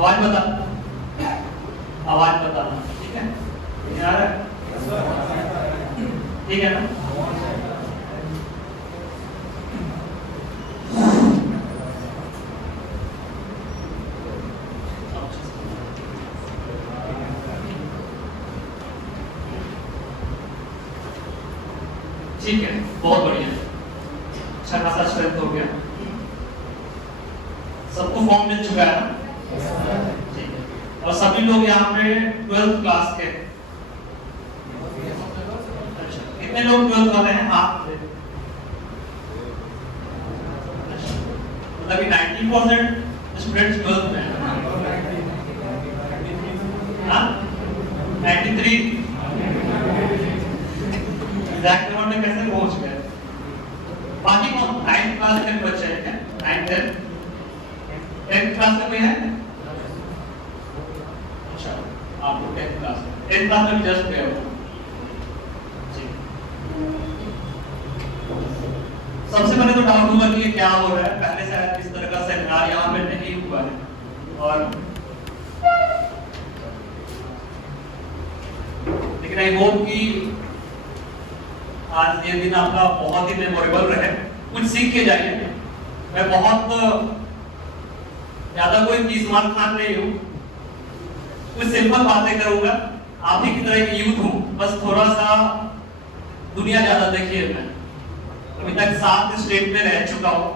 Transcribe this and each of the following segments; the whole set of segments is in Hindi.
आवाज बता, आवाज बताना, ठीक है? आ रहा है? ठीक है ना? ठीक है, बहुत बढ़िया, अच्छा खासा स्ट्रेंथ हो गया। सबको फॉर्म मिल चुका है ना? ठीक है, और सभी लोग यहाँ पे 12th क्लास के, अच्छा कितने लोग 12th वाले हैं? हाथ से, मतलब कि 90% स्टूडेंट्स 12th में हैं, हाँ? 93 एग्जैक्ट नंबर में कैसे पहुंच गए? बाकी कौन 9th क्लास के बच्चे हैं क्या? 9th 10th क्लास में कोई है? अच्छा, आप लोग 10th क्लास में, 10th क्लास में भी जस्ट गए हो। सबसे पहले तो डाउट होगा कि क्या हो रहा है, पहले शायद इस तरह का सेमिनार यहाँ पे नहीं हुआ है, और लेकिन आई होप कि आज ये दिन आपका बहुत ही मेमोरेबल रहे, कुछ सीख के जाइए। मैं बहुत ज्यादा कोई कीस्मान खान नहीं हूँ, कुछ सिंपल बातें करूंगा, आप ही की तरह एक यूथ हूँ, बस थोड़ा सा दुनिया ज्यादा देखिए। मैं अभी तक 7 स्टेट में रह चुका हूँ,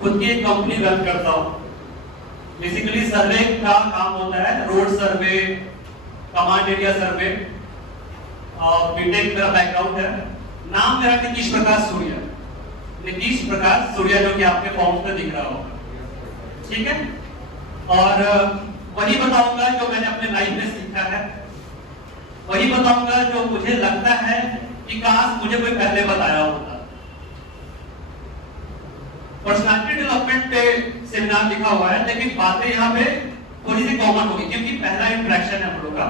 खुद की एक कंपनी रन करता हूँ। बेसिकली सर्वे का काम होता है, रोड सर्वे, कमांड एरिया सर्वे, और बीटेक मेरा बैकग्राउंड है। नाम मेरा नीतीश प्रकाश सूर्या, नीतीश प्रकाश सूर्या, जो कि आपके फॉर्म पे दिख रहा होगा, ठीक है? और वही बताऊंगा जो मैंने अपने लाइफ में सीखा है, वही बताऊंगा जो मुझे लगता है कि काश मुझे कोई पहले बताया होता। पर्सनालिटी डेवलपमेंट पे सेमिनार लिखा हुआ है, लेकिन बातें यहाँ पे थोड़ी सी कॉमन होगी, क्योंकि पहला इंटरेक्शन है हम लोग का।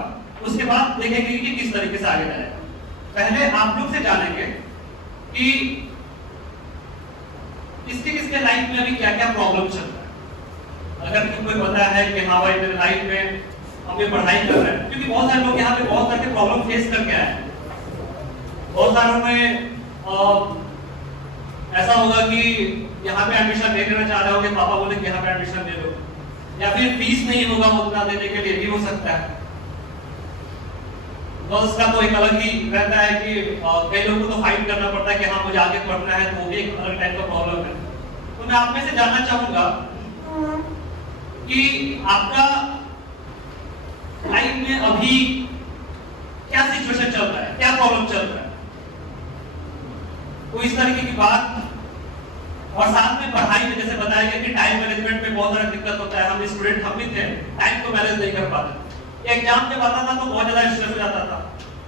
उसके बाद देखेंगे कि किस तरीके से आगे जाए। पहले आप लोग से जानेंगे कि किसके किसके लाइफ में अभी क्या क्या प्रॉब्लम चल रहा है। अगर कोई पता है कि हाँ भाई मेरे लाइफ में हम ये पढ़ाई कर रहे हैं, क्योंकि बहुत सारे लोग यहाँ पे बहुत सारे प्रॉब्लम फेस करके आए हैं। बहुत सारों में ऐसा होगा कि यहाँ पे एडमिशन नहीं लेना चाह रहे होंगे, पापा बोले कि यहाँ पे एडमिशन ले लो, या फिर फीस नहीं होगा उतना देने के लिए भी हो सकता है। गर्ल्स का तो एक अलग ही रहता है कि कई लोगों को तो फाइट करना पड़ता है कि हाँ मुझे आगे पढ़ना है, तो वो भी एक अलग टाइप का प्रॉब्लम है। तो मैं आप में से जानना चाहूंगा कि आपका लाइफ में अभी क्या सिचुएशन चल रहा है, क्या प्रॉब्लम चल रहा है, तो इस तरीके की बात। और साथ में पढ़ाई में जैसे बताया गया कि टाइम मैनेजमेंट में बहुत सारा दिक्कत होता है। हम स्टूडेंट हम भी थे, टाइम को मैनेज नहीं कर पाते। एग्जाम जब आता था तो बहुत ज्यादा स्ट्रेस हो जाता था,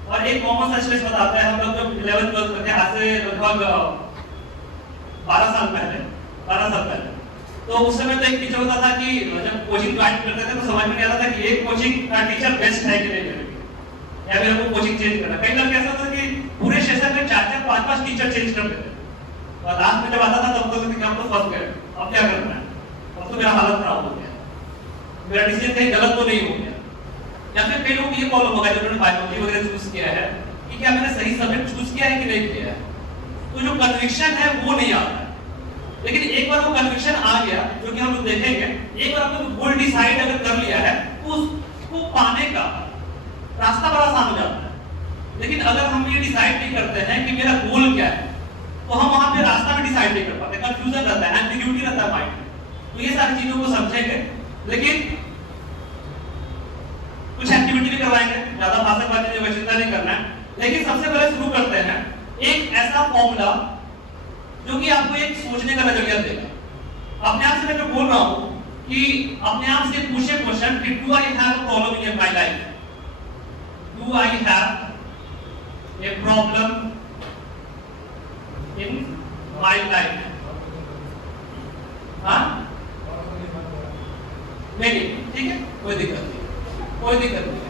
और एक कॉमन सा स्ट्रेस बताता है। हम लोग जब 11th 12th करते हैं, आज से लगभग 12 साल पहले, तो उस समय तो एक टीचर होता था कि जब कोचिंग ज्वाइन करते थे तो समझ में नहीं आता था कि एक कोचिंग का टीचर बेस्ट है कि नहीं, या फिर हमको कोचिंग चेंज करना। कई बार कैसा होता था कि पूरे सेशन में 4-4 5-5 टीचर चेंज कर देते, और लास्ट में जब आता था तब तो हम तो फंस गए, अब क्या करना है, अब तो मेरा हालत खराब हो गया, मेरा डिसीजन कहीं गलत तो नहीं हो गया। या फिर कई लोग ये प्रॉब्लम होगा जिन्होंने बायोलॉजी वगैरह चूज किया है कि क्या मैंने सही सब्जेक्ट चूज किया है कि नहीं किया है, तो जो कन्विक्शन है वो नहीं आता है। लेकिन एक बार वो कन्विक्शन आ गया, जो कि हम लोग देखेंगे, एक बार आपने गोल डिसाइड अगर कर लिया है तो उसको पाने का रास्ता बड़ा आसान हो जाता है। लेकिन अगर हम ये डिसाइड नहीं करते हैं कि मेरा गोल क्या है, तो हम वहां पे रास्ता भी डिसाइड नहीं कर पाते, कंफ्यूजन रहता है, एम्बिग्यूटी रहता है माइंड में। तो ये सारी चीजों को समझेंगे, लेकिन कुछ एक्टिविटी भी करवाएंगे, ज्यादा भाषणबाजी में चिंता नहीं करना है। लेकिन सबसे पहले शुरू करते हैं एक ऐसा फॉर्मूला जो कि आपको एक सोचने का नजरिया देगा। अपने आप से मैं जो बोल रहा हूं कि अपने आप से पूछे क्वेश्चन कि do I have a problem in my life, do I have a problem in my life. हाँ नहीं, ठीक है, कोई दिक्कत नहीं, कोई दिक्कत नहीं।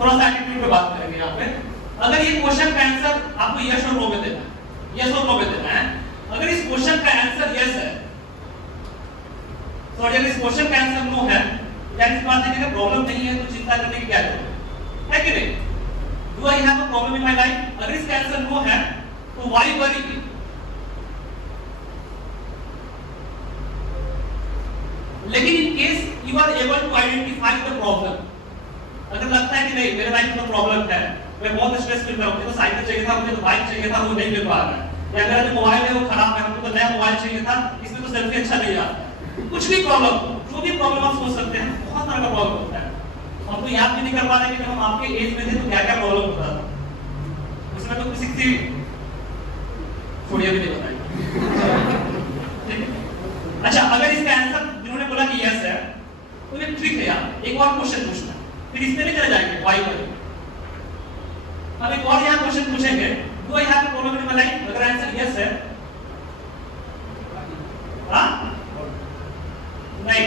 थोड़ा सा एटीट्यूड पे बात करेंगे यहाँ पे। अगर ये क्वेश्चन का आंसर आपको यस और नो में देना है, यस और नो में देना है। अगर इस क्वेश्चन का आंसर यस है, तो अगर इस क्वेश्चन का आंसर नो है, क्या इस बात की प्रॉब्लम नहीं है तो चिंता करने की क्या जरूरत है कि नहीं? Do I have a problem in my life? अगर इसका आंसर नो है तो व्हाई वरी? लेकिन in case you are able to identify the problem, अगर लगता है कि नहीं मेरे लाइफ में प्रॉब्लम है, मैं बहुत स्ट्रेस फील कर रहा हूं, मुझे तो साइकिल चाहिए था, मुझे तो बाइक चाहिए था, वो नहीं मिल पा रहा है, या मेरा जो मोबाइल है वो खराब है, हमको तो नया मोबाइल चाहिए था, इसमें तो सेल्फी अच्छा नहीं आता, कुछ भी प्रॉब्लम, जो भी प्रॉब्लम आप सोच सकते हैं, बहुत तरह का प्रॉब्लम होता है। हम तो याद भी नहीं कर पा रहे कि जब हम आपके एज में थे तो क्या क्या प्रॉब्लम होता था, उसमें तो किसी की छोड़िए भी नहीं बताई। अच्छा, अगर इसका आंसर जिन्होंने बोला कि यस है तो ये ट्रिक है यार, एक और क्वेश्चन पूछना है, फिर इसमें नहीं चले जाएंगे वाई पर। अब एक और यहाँ क्वेश्चन पूछेंगे, do I have a problem in my life? अगर आंसर यस है, हाँ नहीं,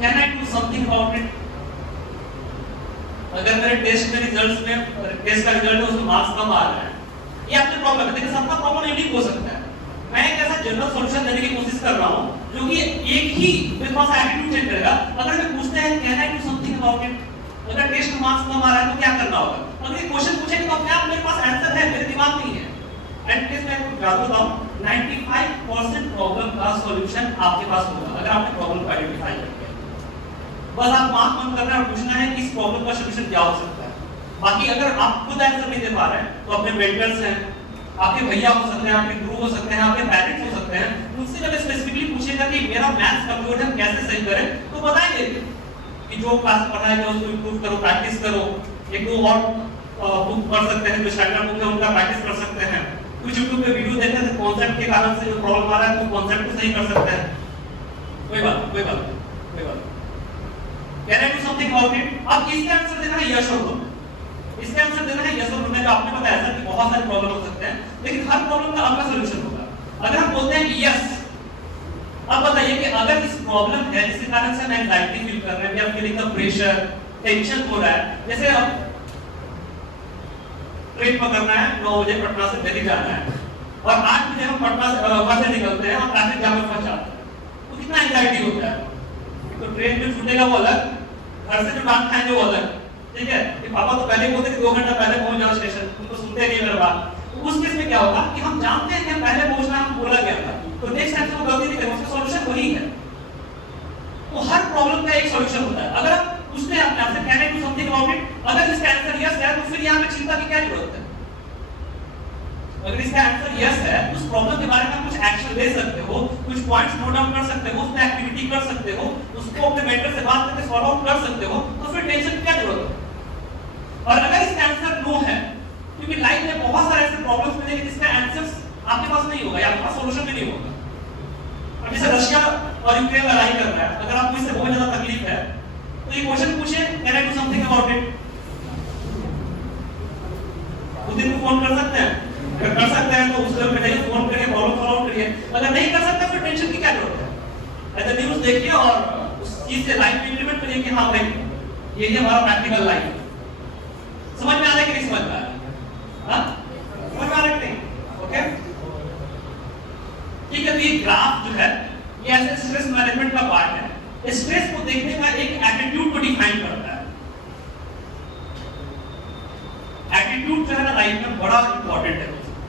can I do something about it? अगर मेरे टेस्ट में रिजल्ट्स में टेस्ट का रिजल्ट है उसमें मार्क्स कम आ रहा है, ये आपके प्रॉब्लम है, देखिए सबका प्रॉब्लम यूनिक हो सकता है। मैं एक ऐसा जनरल सॉल्यूशन देने की कोशिश कर रहा हूं जो कि एक ही मेरे पास एटीट्यूड चेंज करेगा। अगर मैं पूछते हैं can I do something about it, अगर टेस्ट में मार्क्स कम आ रहा है तो क्या करना होगा? अगर ये क्वेश्चन पूछेंगे तो अपने आप मेरे पास आंसर है, मेरे दिमाग में ही है। एंड केस मैं आपको बता देता हूं 95% प्रॉब्लम का सॉल्यूशन आपके पास होगा अगर आपने प्रॉब्लम को आइडेंटिफाई कर लिया। बस आप आंख बंद करना है और पूछना है कि इस प्रॉब्लम का सॉल्यूशन क्या हो सकता है। बाकी अगर आप खुद आंसर नहीं दे पा रहे हैं तो अपने मेंटर्स हैं, आपके भैया हो सकते हैं, आपके गुरु हो सकते हैं, आपके पेरेंट्स हो सकते हैं, उनसे जब स्पेसिफिकली पूछेगा कि मेरा मैथ्स कमजोर है कैसे सही करें, तो बताएंगे कि जो क्लास पढ़ाएगा उसको इंप्रूव करो, प्रैक्टिस करो, एक दो और बुक पढ़ सकते हैं, जो स्टैंडर्ड बुक है उनका प्रैक्टिस कर सकते हैं, कुछ YouTube पे वीडियो देखते हैं कॉन्सेप्ट के कारण से जो प्रॉब्लम आ रहा है तो कॉन्सेप्ट को सही कर सकते हैं। कोई बात can I do something about it? अब इसका आंसर देना है यस और नो, इसका आंसर देना है यस और नो। जो आपने बताया सर कि बहुत सारे प्रॉब्लम हो सकते हैं, लेकिन हर प्रॉब्लम का अपना सॉल्यूशन होगा। अगर हम बोलते हैं कि यस, अब बताइए कि अगर इस प्रॉब्लम है जिसके कारण से हम एंजाइटी फील कर रहे हैं या फीलिंग द प्रेशर, टेंशन हो रहा है, जैसे अब ट्रेन पकड़ना है, 9 बजे पटना से दिल्ली जाना है और 8 बजे हम पटना से वहां से निकलते हैं और ट्रैफिक जाम में फंस जाते हैं, तो कितना एंजाइटी होता है। तो ट्रेन जो छूटेगा वो अलग, घर से जो डांट खाएंगे वो अलग, ठीक है, कि पापा तो पहले बोलते कि 2 घंटा पहले पहुंच जाओ स्टेशन, तुम तो सुनते नहीं मेरी बात। तो उस केस में क्या होगा कि हम जानते हैं कि हम पहले पहुंचना है, हम बोला गया था, तो नेक्स्ट टाइम से वो गलती नहीं करेंगे, उसका सॉल्यूशन वही है। तो हर प्रॉब्लम का एक सॉल्यूशन होता है। अगर आप पूछते हैं अपने आप से can I do something about it, अगर इसका आंसर यस है तो फिर यहां पे चिंता की क्या जरूरत है? अगर इसका आंसर यस है तो उस प्रॉब्लम के बारे में कुछ एक्शन ले सकते हो, कुछ पॉइंट्स नोट डाउन कर सकते हो, उसमें एक्टिविटी कर सकते हो, उसको अपने मेंटर से बात करके सॉल्व आउट कर सकते हो, तो फिर टेंशन की क्या जरूरत है? और अगर इसका आंसर नो है, क्योंकि लाइफ में बहुत सारे ऐसे प्रॉब्लम्स मिलेंगे जिसका आंसर आपके पास नहीं होगा या आपके पास सॉल्यूशन भी नहीं होगा। और जैसे रशिया और यूक्रेन लड़ाई कर रहा है, अगर आपको इससे बहुत ज्यादा तकलीफ है तो ये क्वेश्चन पूछिए can I do something about it? Putin को फोन कर सकते हैं, अगर कर सकते हैं तो उसको बताइए, फोन करके प्रॉब्लम सॉल्व आउट करिए। अगर नहीं कर सकते फिर टेंशन की क्या जरूरत है? ऐसा न्यूज़ देखिए और उस चीज से लाइफ में इंप्लीमेंट करिए कि हां भाई ये हमारा प्रैक्टिकल लाइफ है। समझ में आ रहा है कि नहीं समझ में आ रहा है? हां समझ में आ रहा है कि नहीं? ओके ठीक है। तो ये ग्राफ जो है ये ऐसे स्ट्रेस मैनेजमेंट का पार्ट है। स्ट्रेस को देखने का एक एटीट्यूड को डिफाइन करता है। एटीट्यूड जो है ना लाइफ में बड़ा इंपॉर्टेंट है,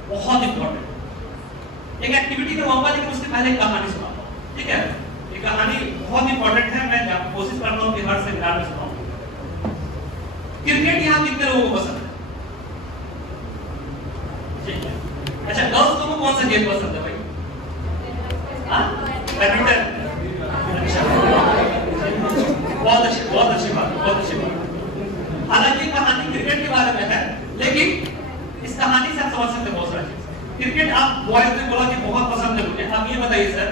बहुत इंपॉर्टेंट। एक एक्टिविटी करवाऊंगा लेकिन उसके पहले एक कहानी सुनाऊंगा, ठीक है? ये कहानी बहुत इंपॉर्टेंट है, मैं कोशिश करता हूं कि हर सेमिनार में सुनाऊं। क्रिकेट यहाँ कितने लोगों को पसंद है? ठीक है। अच्छा, गर्ल्स को कौन सा गेम पसंद है भाई? हाँ, बैडमिंटन। अच्छा, बहुत अच्छी बात। हालांकि कहानी क्रिकेट के बारे में है, लेकिन इस कहानी से आप समझ सकते हैं बहुत सारी चीजें। क्रिकेट आप बॉयज ने बोला कि बहुत पसंद है मुझे। अब ये बताइए सर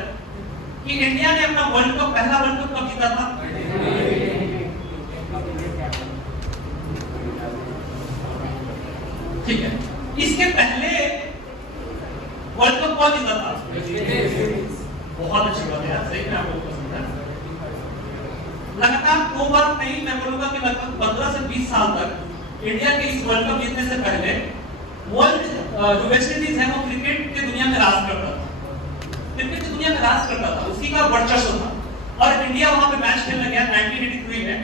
कि इंडिया ने अपना वर्ल्ड कप, पहला वर्ल्ड कप कब जीता था? ठीक है। इसके पहले वर्ल्ड कप कौन जीता था? बहुत अच्छी बात है यार, सही में आपको पसंद है। लगातार 2 बार नहीं, मैं बोलूंगा कि लगभग 15 से 20 साल तक इंडिया के इस वर्ल्ड कप जीतने से पहले वर्ल्ड जो वेस्ट इंडीज है वो क्रिकेट की दुनिया में राज करता था, क्रिकेट की दुनिया में राज करता था, उसी का वर्चस्व था। और इंडिया वहां पे मैच खेलने गया 1983 में।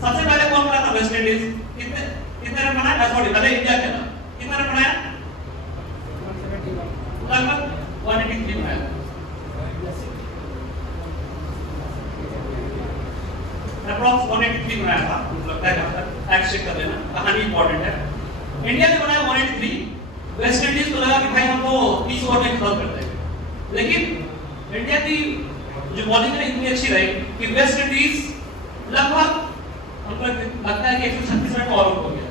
सबसे पहले कौन बना था? West Indies. कितने कितने रन बनाया? सॉरी, पहले इंडिया खेला, कितना रन बनाया? लगभग 183 बनाया। अप्रॉक्स 183 बनाया था, मुझे लगता है। जहां तक फैक्ट चेक कर लेना, कहानी इंपॉर्टेंट है। इंडिया ने बनाया 183, वेस्ट इंडीज को लगा कि भाई हम तो 30 ओवर में खत्म कर देंगे, लेकिन इंडिया की जो बॉलिंग है इतनी अच्छी रही कि वेस्ट इंडीज लगभग हमको लगता है कि 136 रन ऑल आउट हो गया।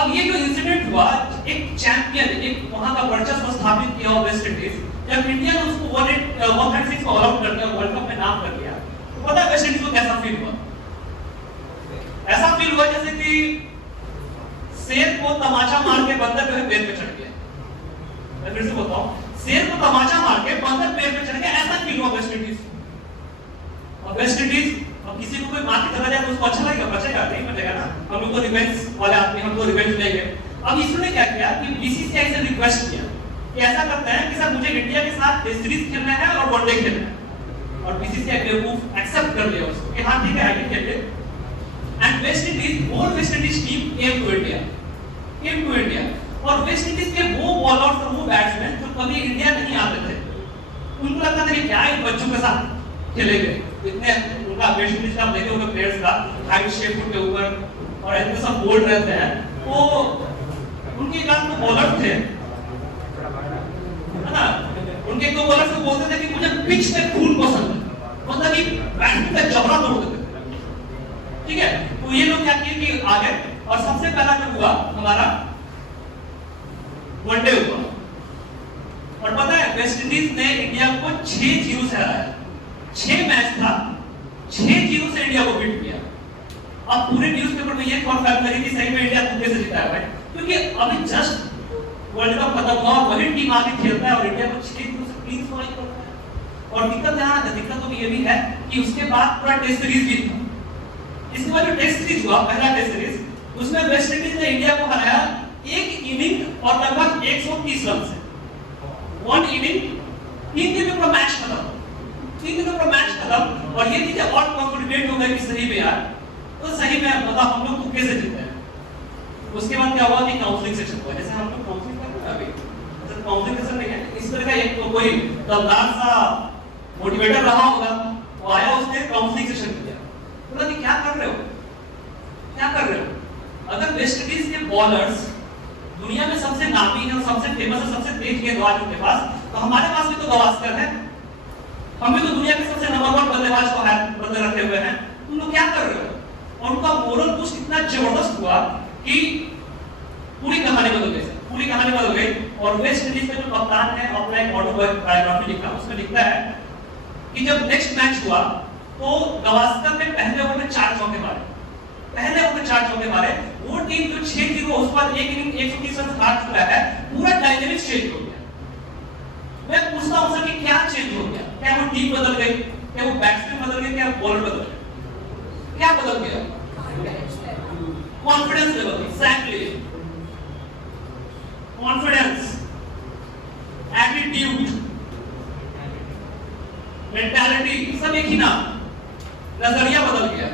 अब ये जो इंसिडेंट हुआ, एक चैंपियन, एक वहां का वर्चस्व स्थापित किया वेस्ट इंडीज, जब इंडिया ने उसको 136 को ऑल आउट कर दिया, वर्ल्ड कप में नाम कर लिया, तो पता है वेस्ट इंडीज को कैसा फील हुआ? ऐसा फील हुआ जैसे कि शेर को तमाचा मार के बंदर जो है पेड़ पे चढ़ गया। मैं फिर से बोलता हूं, शेर को तमाचा मार के बंदर पेड़ पे चढ़ गया, ऐसा फील हुआ वेस्ट इंडीज। और वेस्ट इंडीज, अब किसी को कोई मार के चला जाए तो उसको अच्छा लगेगा? बचेगा नहीं, बचेगा ना। हम लोग को रिवेंज वाले आदमी, हम लोग रिवेंज लेंगे। अब इसने क्या किया कि बीसीसीआई से रिक्वेस्ट किया कि ऐसा करते हैं कि सर मुझे इंडिया के साथ टेस्ट सीरीज खेलना है और वनडे खेलना है। और बीसीसीआई बेवकूफ एक्सेप्ट कर लिया उसको कि हां ठीक है, आइए खेलिए। And West Indies, whole West Indies team came to India. और वेस्ट इंडीज के वो बॉलर्स और वो बैट्समैन जो कभी इंडिया नहीं आते थे, उनको लगता था कि क्या इन बच्चों के साथ खेलेंगे। इतने उनका वेस्ट इंडीज का देखे होंगे प्लेयर्स का हाइट 6 फुट के ऊपर और इतने सब बोल्ड रहते हैं, तो उनके एक आध बॉलर थे, है ना, उनके दो बॉलर्स को बोलते थे कि मुझे पिच पे खून पसंद है, मतलब कि बैट्समैन का जबड़ा तोड़ देते थे। ठीक है, तो ये लोग क्या किए कि आ गए और सबसे पहला जो हुआ हमारा वनडे हुआ। और पता है वेस्ट इंडीज ने इंडिया को 6-0 से हराया। 6 मैच था, 6-0 से इंडिया को बीट किया। अब पूरे न्यूज़पेपर में ये कंफर्म करी कि सही में इंडिया तुक्के से जीता है भाई, क्योंकि अभी जस्ट वर्ल्ड कप खत्म हुआ और वही टीम आगे खेलता है और इंडिया को 6-0 से क्लीन स्वीप करता है। और दिक्कत तो ये भी है कि उसके बाद पूरा टेस्ट सीरीज भी था। इसके बाद जो टेस्ट सीरीज हुआ, पहला टेस्ट सीरीज, उसमें वेस्ट इंडीज ने इंडिया को हराया एक इनिंग और लगभग 130 रन से। वन इनिंग, 3 दिन में पूरा मैच खत्म। 3 दिन में पूरा मैच खत्म और ये चीजें और कॉन्फिडेंट हो गए कि सही में यार, तो सही में मतलब हम लोग तुक्के से जीते हैं। उसके बाद क्या हुआ कि काउंसलिंग सेशन हुआ, जैसे हम लोग काउंसलिंग कर रहे हैं अभी, जैसे काउंसलिंग सेशन नहीं है, इस तरह का एक तो कोई दमदार सा मोटिवेटर रहा होगा, वो आया, उसने काउंसलिंग सेशन किया, बोला कि क्या कर रहे हो, क्या कर रहे हो? अगर वेस्ट इंडीज के बॉलर्स दुनिया में सबसे नामी है और सबसे फेमस और सबसे तेज गेंदबाज उनके पास, तो हमारे पास भी तो गवास्कर है, हम भी तो दुनिया के सबसे नंबर 1 बल्लेबाज को बदले रखे हुए हैं, तुम लोग क्या कर रहे हो? और उनका मोरल बूस्ट इतना जबरदस्त हुआ कि पूरी कहानी बदल गई। और वेस्ट इंडीज का जो कप्तान है, अपना एक ऑटोबायोग्राफी लिखा, उसमें लिखता है कि जब नेक्स्ट मैच हुआ तो गवास्कर ने पहले ओवर में 4 चौके मारे। वो टीम जो 6-0 उसके बाद एक इनिंग 130 रन हार चुका है, पूरा डायनामिक्स चेंज हो गया। मैं पूछता हूं सर कि क्या चेंज हो गया? क्या वो टीम बदल गई? क्या वो बैट्समैन बदल गए? क्या बॉलर बदल गए? क्या बदल गया? Confidence level. Exactly, confidence, attitude, mentality, सब एक ही नाम, नजरिया बदल गया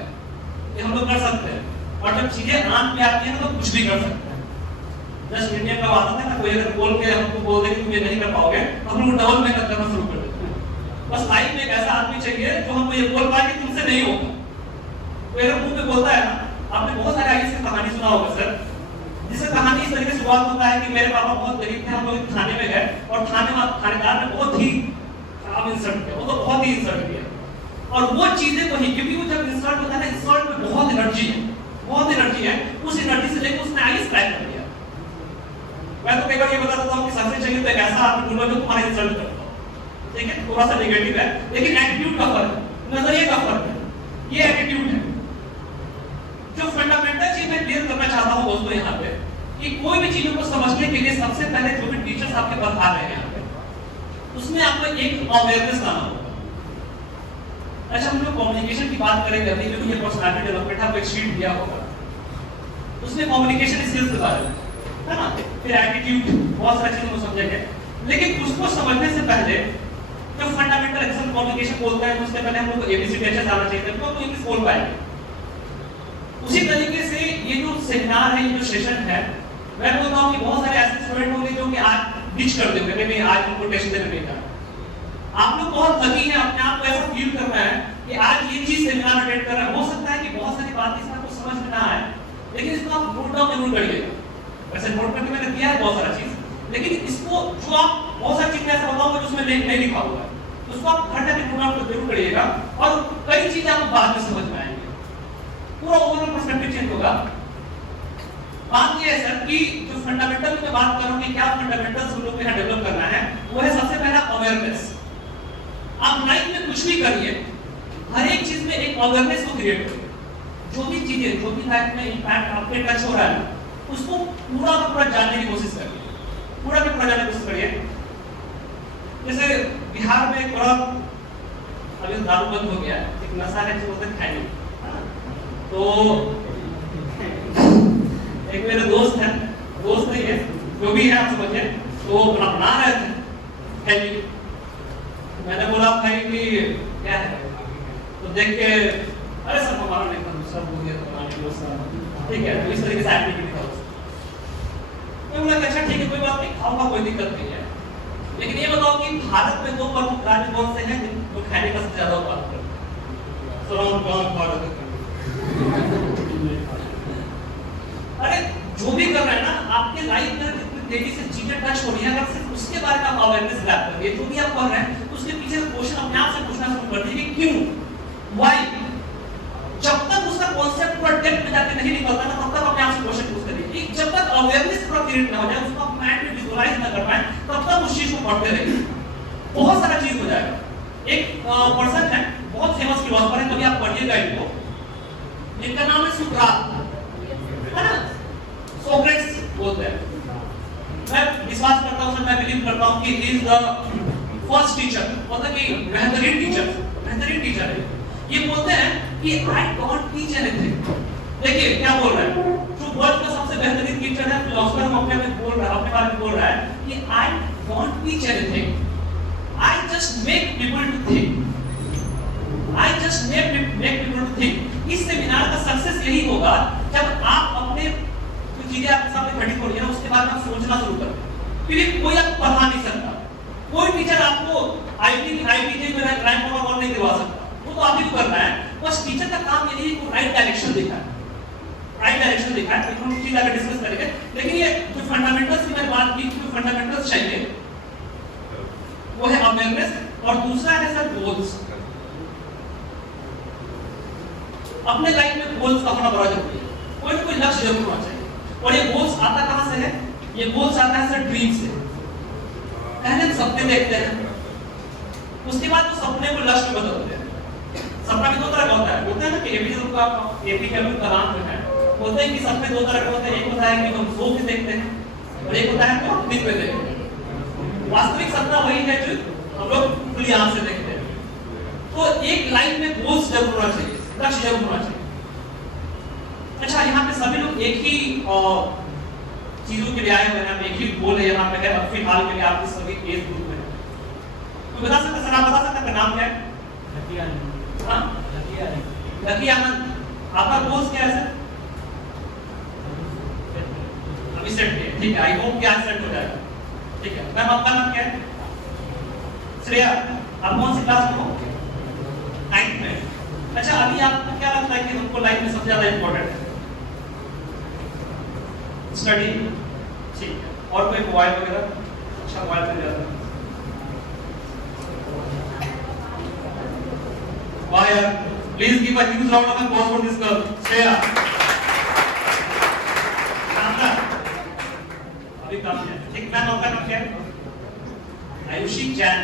कि हम लोग कर सकते हैं। और जब चीजें आंख में आती है ना तो कुछ भी कर सकते हैं। जस्ट इंडिया का आता था ना, कोई अगर बोल के हमको बोल दे कि तुम ये नहीं कर पाओगे, तो हम लोग डबल मेहनत करना शुरू कर देते हैं। बस लाइफ में एक ऐसा आदमी चाहिए जो हमको ये बोल पाए कि तुमसे नहीं होगा। कोई अगर मुंह पे बोलता है ना, आपने बहुत सारे आगे से कहानी सुना होगा सर, जिससे कहानी इस तरीके से शुरुआत होता है कि मेरे पापा बहुत गरीब थे, हम लोग थाने में गए और थानेदार ने बहुत ही खराब इंसल्ट किया, वो तो बहुत ही इंसल्ट किया। और वो चीजें वही, क्योंकि वो जब इंसल्ट होता है ना, इंसल्ट में बहुत एनर्जी है, उस एनर्जी से लेकर उसने आगे स्ट्राइक कर दिया। मैं तो कई बार ये बताता था कि सबसे चाहिए तो एक ऐसा आदमी ढूंढो जो तुम्हारा इंसल्ट करता हो। ठीक है, थोड़ा सा नेगेटिव है, लेकिन एटीट्यूड का फर्क है, नजरिए का फर्क है, ये एटीट्यूड है। जो फंडामेंटल चीज मैं क्लियर करना चाहता हूं दोस्तों यहाँ पे, कि कोई भी चीजों को समझने के लिए सबसे पहले जो भी टीचर्स आपके पढ़ा रहे हैं यहाँ पे, उसमें आपको एक अवेयरनेस लाना होगा। अच्छा, हम लोग कम्युनिकेशन की बात करेंगे अभी, क्योंकि ये पर्सनालिटी डेवलपमेंट आपको एक शीट दिया होगा, उसमें कम्युनिकेशन स्किल्स के बारे में है ना, फिर एटीट्यूड, बहुत सारी चीजों को समझेंगे। लेकिन उसको समझने से पहले जो फंडामेंटल एक्सेल कम्युनिकेशन बोलते हैं उससे पहले हम लोग को एबीसीडी अच्छे से आना चाहिए, तो इंग्लिश बोल पाएंगे। उसी तरीके से ये जो सेमिनार है, ये जो सेशन है, मैं बोलता हूँ कि बहुत सारे ऐसे स्टूडेंट होंगे जो कि आज डिच कर देंगे, नहीं आज उनको टेस्ट देने नहीं जाना। आप लोग बहुत लकी हैं, अपने आप को ऐसा फील करना है कि आज ये चीज सेमिनार अटेंड कर रहे हैं। हो सकता है कि बहुत सारी बातें इसमें आपको समझ में ना आए, लेकिन इसको आप नोट डाउन जरूर करिएगा। वैसे नोट करके मैंने दिया है बहुत सारा चीज, लेकिन इसको जो आप बहुत सारी चीजें ऐसा बताऊंगा जो उसमें नहीं लिखा हुआ है, तो उसको आप हर टाइम नोट डाउन जरूर करिएगा और कई चीजें आपको बाद में समझ में आएंगी, पूरा ओवरऑल पर्सपेक्टिव चेंज होगा। बात ये है सर कि जो फंडामेंटल में बात कर रहा हूं कि क्या फंडामेंटल्स हम लोग को यहां डेवलप करना है, वो है सबसे पहला अवेयरनेस। आप लाइफ में कुछ भी करिए, हर एक चीज में एक अवेयरनेस को क्रिएट करिए। जो भी चीजें, जो भी लाइफ में इंपैक्ट आपके टच हो रहा है, उसको पूरा का पूरा जानने की कोशिश करिए, पूरा का पूरा जानने की कोशिश करिए। जैसे बिहार में एक बड़ा अभी दारू बंद हो गया, एक नशा है जिसको बोलते हैं खैनी, तो एक मेरे दोस्त है, दोस्त नहीं है, जो भी है आप समझिए, तो वो बना रहे थे खैनी। मैंने बोला भाई कि क्या है, तो देख के अरे सर हमारा नहीं था, दूसरा बोल दिया तो बनाने को सर, ठीक है, तो इस तरीके से एक्टिविटी था उसमें। मैं बोला कि अच्छा ठीक है, कोई बात नहीं, खाऊंगा, कोई दिक्कत नहीं है। लेकिन ये बताओ कि भारत में 2 प्रमुख राज्य कौन से हैं जो खैनी का सबसे ज्यादा उत्पादन करते हैं? अरे जो भी कर रहे हैं ना, आपके लाइफ में कितनी तेजी से चीजें टच हो रही है, अगर सिर्फ उसके बारे में आप अवेयरनेस रैप करिए, जो भी आप कर रहे हैं उसके पीछे क्वेश्चन अपने आप से पूछना शुरू कर दीजिए कि क्यों, व्हाई। जब तक उसका कॉन्सेप्ट पूरा डेप्थ में जाके नहीं निकलता ना, तब तक अपने आप से क्वेश्चन पूछते रहिए। जब तक अवेयरनेस पूरा क्रिएट ना हो जाए, उसको आप माइंड में विजुअलाइज ना कर पाए, तब तक उस चीज को पढ़ते रहिए, बहुत सारा चीज हो जाएगा। एक पर्सन है, बहुत फेमस फिलोसोफर है, कभी आप पढ़िएगा इनको, जिनका नाम है सुकरात, है ना, सोक्रेटिस बोलते हैं। मैं विश्वास करता हूं सर, मैं बिलीव करता हूं कि he is the first teacher, मतलब कि बेहतरीन टीचर है। ये बोलते हैं कि आई डोंट टीच एनीथिंग। देखिए क्या बोल रहा है, जो वर्ल्ड का सबसे बेहतरीन टीचर है, फिलोसोफर हम अपने में बोल रहा है, अपने बारे में बोल रहा है कि I don't teach anything, I just make people to think, I just make people to think. इस सेमिनार का सक्सेस यही होगा जब आप अपने चीजें आपके सामने खड़ी हो रही है ना, उसके बाद आप सोचना शुरू करें, क्योंकि कोई आपको पढ़ा नहीं सकता, कोई टीचर आपको आईटीजे में रैंक नंबर 1 नहीं दिलवा सकता, वो तो आप ही को करना है। बस टीचर का काम ये नहीं कि राइट डायरेक्शन दिखाए, हम चीज आगे डिस्कस करेंगे। लेकिन ये जो फंडामेंटल्स की मैंने बात की, जो फंडामेंटल्स चाहिए वो है अवेयरनेस, और दूसरा है सर गोल्स। अपने लाइफ में गोल्स का होना बड़ा जरूरी है, कोई ना कोई लक्ष्य जरूर होना चाहिए। और ये गोल्स आता कहां से है? ये गोल्स आता है सर ड्रीम से। पहले हम सपने देखते हैं, उसके बाद वो सपने को लक्ष्य में बदलते हैं। सपना भी 2 तरह का होता है, बोलते हैं ना कि एपीजे अब्दुल कलाम जो है बोलते हैं कि सपने 2 तरह के होते हैं, एक होता है कि हम सो के देखते हैं और एक होता है तो दिन में देखते हैं। वास्तविक सपना वही है जो हम लोग खुली आंख से देखते हैं। तो एक लाइफ में गोल्स जरूर होना चाहिए, लक्ष्य जरूर होना चाहिए। अच्छा, यहाँ पे सभी लोग एक ही चीजों के लिए आए हुए हैं, एक ही गोल है यहाँ पे है, अब फिलहाल के लिए आपके सभी एज ग्रुप में। तो बता सकते सर, आप बता सकते हैं नाम क्या है? लकी आनंद। आपका गोल्स क्या है सर? अभी सेट किया, ठीक है, आई होप कि आज सेट हो जाएगा, ठीक है। मैम आपका नाम क्या है? श्रेया। आप कौन सी क्लास में हो? 9th में। अच्छा, अभी आपको क्या लगता है कि हमको लाइफ में सबसे ज्यादा इंपॉर्टेंट है? स्टडी, ठीक है। और कोई मोबाइल वगैरह? अच्छा, मोबाइल पे जाता है। वाह यार, please give a huge round of applause for this girl Shreya. अभी काम है, ठीक। मैम आपका नाम क्या है? आयुषी जैन।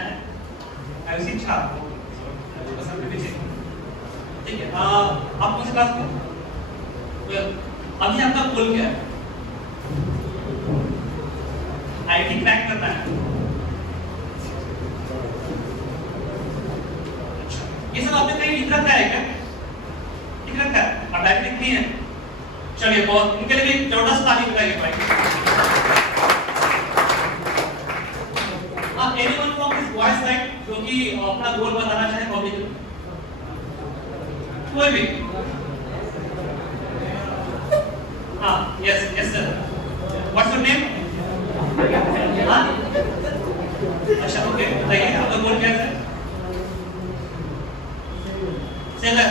आयुषी छा, पसंद है पीछे, ठीक है। आप कौन सी क्लास में? अभी आपका गोल क्या है? आईटी क्रैक करना है। अच्छा, ये सब आपने कहीं लिख रखा है क्या? लिख रखा है? आप डायरेक्ट लिखती हैं? चलिए, बहुत इनके लिए भी जबरदस्त ताली बजाइए भाई। Anyone from this boys side जो कि अपना गोल बताना चाहे पब्लिक, कोई भी? हाँ, yes yes sir, what's your name? हाँ, अच्छा ओके, बताइए आपका गोल क्या है? सेलर,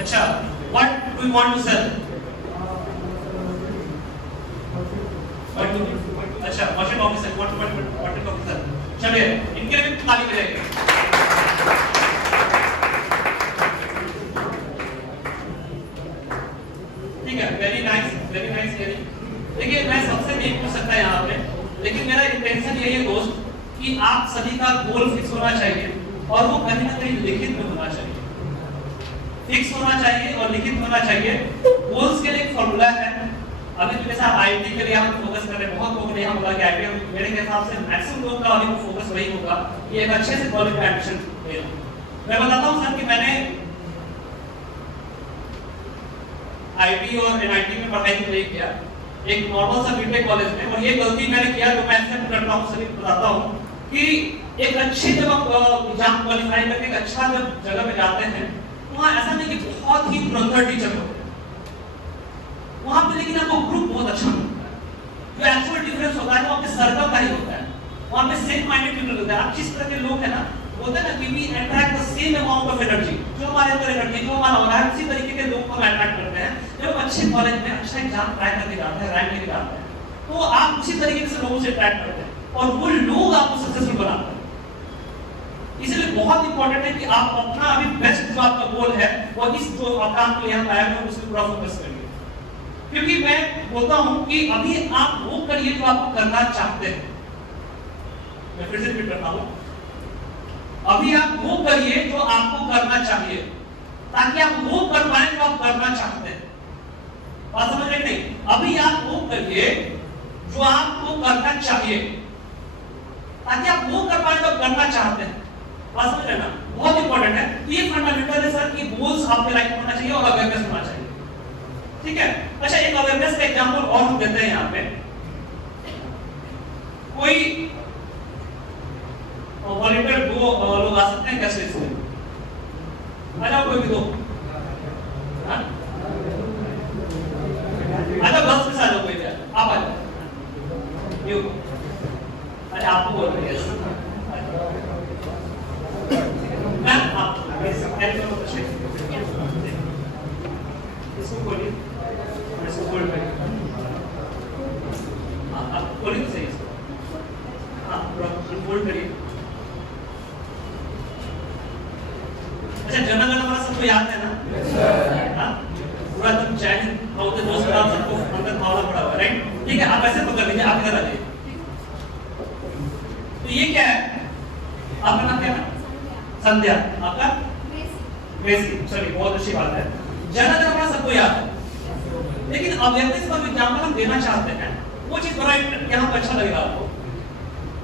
अच्छा, what do you want to sell? अच्छा, मशीन ऑफिसर, व्हाट ऑफिसर, चलिए इनके लिए ताली बजाइए। ठीक है, वेरी नाइस वेरी। देखिए मैं सबसे नहीं पूछ सकता यहाँ पे, लेकिन मेरा इंटेंशन यही है दोस्त कि आप सभी का गोल फिक्स होना चाहिए और वो कहीं ना कहीं लिखित में होना चाहिए, फिक्स होना चाहिए और लिखित होना चाहिए। गोल्स के लिए एक फॉर्मूला है। अभी तो जैसे आप आईटी के लिए हम फोकस कर रहे हैं, बहुत लोगों ने यहाँ बोला कि आईटी, मेरे हिसाब से मैक्सिमम लोगों का अभी फोकस वही होगा कि एक अच्छे से कॉलेज में एडमिशन लेना। मैं बताता हूँ सर कि मैंने आईटी और एनआईटी में पढ़ाई नहीं किया, एक नॉर्मल सा बीटेक कॉलेज में, और ये गलती मैंने किया जो मैं एक्सेप्ट करता हूँ, सभी बताता हूँ कि एक अच्छी जब आप एग्जाम क्वालिफाई करके एक अच्छा जब जगह पे जाते हैं, वहाँ ऐसा नहीं कि बहुत ही धुरंधर टीचर होते हैं वहाँ पे, लेकिन आपको ग्रुप बहुत अच्छा मिलता है। जो एक्चुअल डिफरेंस होता है वो आपके सर्कल का ही होता है, वहाँ पे सेम माइंडेड पीपल होते हैं। आप जिस तरह के लोग हैं ना, बोलते हैं ना कि we attract the same amount of energy, जो हमारे अंदर एनर्जी जो हमारा हो रहा है उसी तरीके के लोग को हम अट्रैक्ट करते हैं। जब अच्छे कॉलेज में अच्छा एग्जाम क्रैक करके जाते हैं, रैंक लेके जाते हैं, तो आप उसी तरीके से लोगों से अट्रैक्ट करते हैं और वो लोग आपको सक्सेसफुल बनाते हैं। इसलिए बहुत इंपॉर्टेंट है कि आप अपना अभी बेस्ट जो आपका गोल है वो इस जो काम को यहाँ आया है उसके पूरा फोकस करिए, क्योंकि मैं बोलता हूं कि अभी आप वो करिए जो आप करना चाहते हैं। मैं फिर से रिपीट करता हूं, अभी आप वो करिए जो आपको करना चाहिए, ताकि आप वो कर पाए जो आप करना चाहते हैं। बात समझ रहे नहीं? अभी आप वो करिए जो आपको करना चाहिए, ताकि आप वो कर पाए जो आप करना चाहते हैं। बात समझ रहे ना? बहुत इंपॉर्टेंट है। ये फंडामेंटल है सर कि गोल्स आपके लाइफ में होना चाहिए और अवेयरनेस होना चाहिए। ठीक है, अच्छा एक अवेयरनेस का एग्जांपल और हम देते हैं यहाँ पे। कोई वॉलंटियर दो लोग आ सकते हैं क्या स्टेज पे? आ जाओ कोई भी दो, आ जाओ 10 में से आ जाओ कोई भी, आप आ जाओ। यू, अरे आपको बोल रही है मैम, आप इसको बोलिए, इसको बोल करिए, हाँ आप बोलिए सही इसको, हाँ बोल करिए। अच्छा जन गण मन सबको याद है ना? हाँ पूरा तुम जय हिंद बोलते दोस्त आप सबको अंदर भावना पड़ा हुआ, राइट? ठीक है, आप ऐसे पकड़ लीजिए, आप इधर आ जाइए। तो ये क्या है? आपका नाम क्या है? संध्या, आपका? ग्रेसी। चलिए बहुत अच्छी बात है। जन गण मन सबको याद है, लेकिन अवेयरनेस का एग्जांपल हम देना चाहते हैं, वो चीज बड़ा यहाँ पर अच्छा लगेगा आपको।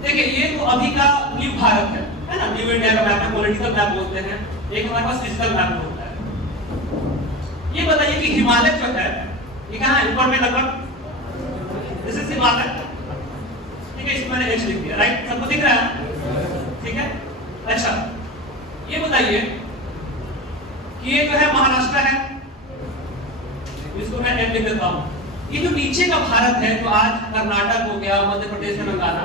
देखिए ये तो अभी का न्यू भारत है ना, न्यू इंडिया का मैप है, पॉलिटिकल मैप बोलते हैं, एक हमारे पास फिजिकल मैप होता है। ये बताइए कि हिमालय जो है ये कहाँ है? ऊपर में लगभग दिस इज हिमालय, ठीक है, इसमें मैंने एच लिख दिया, राइट? सबको दिख रहा है? ठीक है, अच्छा ये बताइए कि ये जो है महाराष्ट्र है, इसको मैं एम लिख देता हूँ। ये जो नीचे का भारत है, जो आज कर्नाटक हो गया, मध्य प्रदेश, तेलंगाना,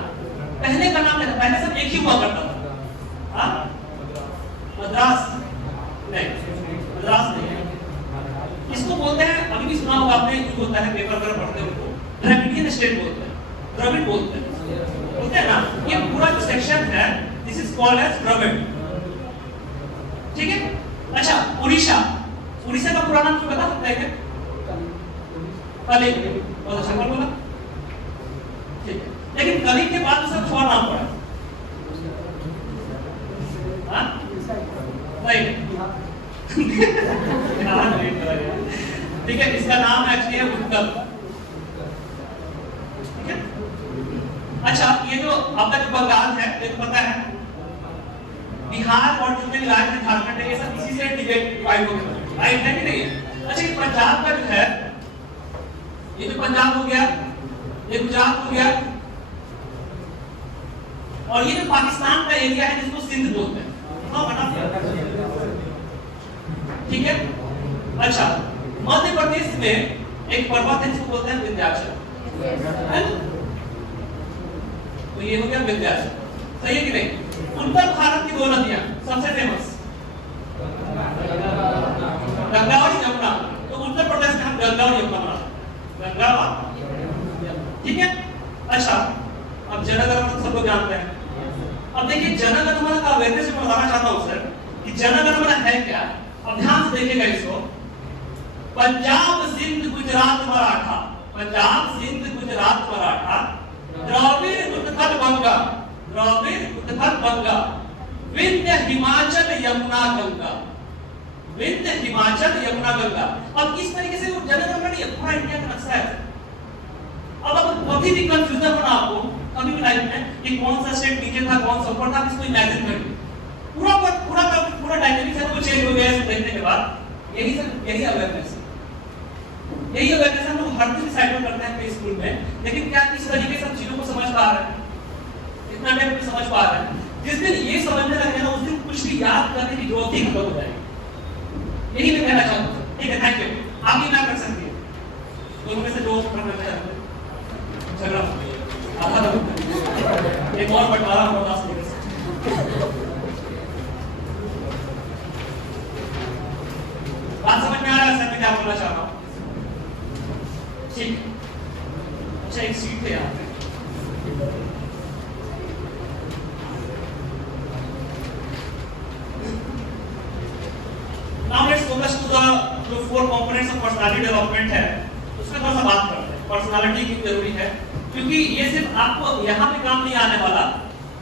पहले का नाम है, पहले सब एक ही हुआ करता था। हाँ मद्रास नहीं, मद्रास नहीं है, इसको बोलते हैं, अभी भी सुना होगा आपने, यूज होता है पेपर पर पढ़ते हो, द्रविडियन स्टेट बोलते हैं, द्रविड़ बोलते हैं ना। ये पूरा जो सेक्शन है this is called as Dravid, ठीक है। अच्छा उड़ीसा, उड़ीसा का पूरा नाम पता सकता है क्या? कलिंग, बहुत अच्छा बोला, ठीक है, लेकिन कलिंग के बाद सब छोड़ नाम पड़ा, हाँ राइट ठीक है, इसका नाम एक्चुअली है उत्कल, ठीक है। अच्छा ये जो आपका जो बंगाल है, ये तो पता है, बिहार और जितने भी राज्य झारखंड है, ये सब इसी से डिवाइड हो गए, राइट है कि नहीं है? अच्छा ये पंजाब का जो है, ये जो पंजाब हो गया, ये गुजरात हो गया, और ये जो पाकिस्तान का एरिया है जिसको सिंध बोलते हैं, ठीक है। अच्छा, मध्य प्रदेश में एक पर्वत है जिसको बोलते हैं विंध्याचल, तो ये हो गया विंध्याचल, सही है कि नहीं। उत्तर भारत की दो नदियां सबसे फेमस, गंगा और यमुना, तो उत्तर प्रदेश में हम गंगा और यमुना मनाते हैं, गंगा और, ठीक है। अच्छा, अब जनगणमन सब लोग जानते हैं। अब देखिए जनगणमन का अवेयरनेस मैं बताना चाहता हूं सर कि जनगणमन है क्या। अब ध्यान से देखिएगा इसको। पंजाब सिंध गुजरात मराठा, पंजाब सिंध गुजरात मराठा, द्रविड़ उत्कल गंगा, द्रविड़ उत्कल गंगा, विंध्य हिमाचल यमुना गंगा, विंध्य हिमाचल यमुना गंगा। अब इस तरीके से वो जनगणमन पूरा इंडिया का नक्शा है। अब कभी भी कंफ्यूजन बना आपको कभी भी लाइफ में कि कौन सा स्टेट नीचे था कौन सा ऊपर था, इसको इमेजिन करिए। पूरा पूरा पूरा डायनामिक्स है वो चेंज हो गया है देखने के बाद। यही सब यही अवेयरनेस हम लोग हर दिन साइड में करते हैं स्कूल में, लेकिन क्या इस तरीके से चीजों को समझ पा रहे हैं, इतना टाइम भी समझ पा रहे हैं। जिस दिन ये समझने लगे ना उस दिन कुछ भी याद करने की जरूरत ही खत्म हो जाएगी। यही मैं कहना चाहता हूँ, ठीक है। Thank you. आप ही ना कर सकती है दोनों में से जो करना चाहते हैं झगड़ा एक और बंटवारा होगा। बात समझ में आ रहा है सर मैं क्या बोलना चाह रहा हूँ, ठीक। अच्छा, एक सीट है यहाँ पे, now let's focus to the जो 4 components of personality development है उसमें थोड़ा सा बात करते हैं। पर्सनालिटी क्यों जरूरी है, क्योंकि ये सिर्फ आपको यहाँ पे काम नहीं आने वाला,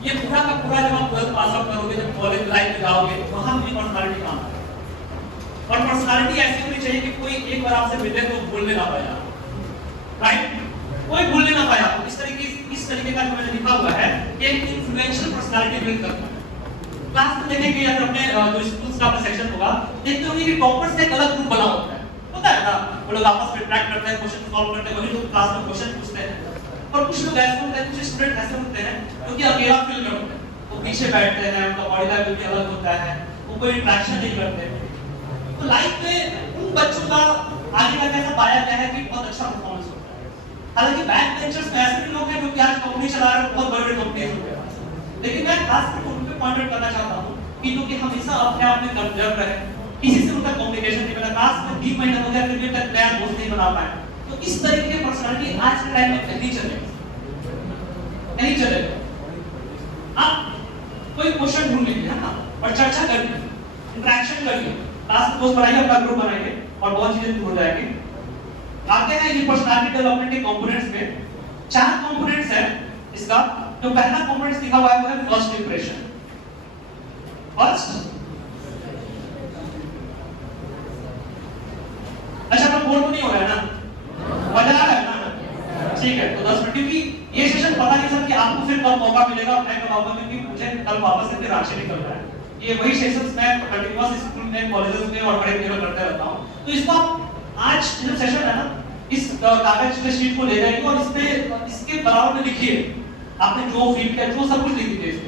ये पूरा का पूरा जब आप 12th पास आउट करोगे, जब कॉलेज लाइफ में जाओगे, वहां भी पर्सनालिटी काम आएगा। और पर्सनालिटी ऐसी होनी चाहिए कि कोई एक बार आपसे मिले तो भूलने ना पाए, राइट, कोई भूलने ना पाए। इस तरीके का जो मैंने लिखा हुआ है एक इन्फ्लुएंशियल पर्सनालिटी बिल्ड करना है। क्लास में देखेंगे या अपने जो स्कूल्स का सेक्शन होगा, देखते होंगे कि टॉपर्स का एक अलग ग्रुप बना होता है ना, वो लोग आपस में इंटरेक्ट करते हैं, क्वेश्चन सॉल्व करते हैं, वही लोग क्लास में क्वेश्चन पूछते हैं। और कुछ लोग ऐसे होते हैं, कुछ स्टूडेंट ऐसे होते हैं जो कि अकेला फील करते हैं, वो पीछे बैठते हैं, उनका बॉडी लैंग्वेज भी अलग होता है, वो कोई इंटरेक्शन नहीं करते। तो लाइफ में उन बच्चों का आगे का कैसा पाया गया है कि बहुत अच्छा परफॉर्मेंस होता है। हालांकि बैक बेंचर्स में ऐसे भी लोग हैं जो कि आज कंपनी चला रहे हैं, बहुत बड़े कंपनीज हो गए, लेकिन मैं खास करके उन पे पॉइंट आउट करना चाहता हूं कि जो कि हमेशा अपने आप में कंजर्व रहे, किसी से उनका कम्युनिकेशन नहीं बना, क्लास में 3 महीने हो गया फिर भी तक नया दोस्त नहीं बना पाए। तो इस तरीके की पर्सनालिटी आज के टाइम में नहीं चलेगी, नहीं चलेगा। आप कोई क्वेश्चन ढूंढ लीजिए, है ना, और चर्चा करिए, इंटरेक्शन करिए, क्लास में दोस्त बनाइए, अपना ग्रुप बनाइए और बहुत चीजें दूर हो जाएगी। आते हैं ये पर्सनालिटी डेवलपमेंट के कंपोनेंट्स में। 4 कंपोनेंट्स हैं इसका। जो पहला कंपोनेंट लिखा हुआ है वो है फर्स्ट इंप्रेशन। फर्स्ट, अच्छा तो बोर्ड नहीं हो रहा है ना, मजा आ रहा है ना, ठीक है। तो 10 मिनट, क्योंकि ये सेशन पता नहीं सर कि आपको फिर कब मौका मिलेगा, मैं बताऊंगा, क्योंकि मुझे कल वापस से फिर रांची निकलना है। ये वही सेशंस मैं कंटीन्यूअस स्कूल में, कॉलेजेस में और बड़े जगह करते रहता हूं। तो इसको आज जो सेशन है ना, इस कागज के शीट को ले जाइए और इस पे इसके बराबर में लिखिए आपने जो फील किया, जो सब कुछ लिख दीजिए इस पे।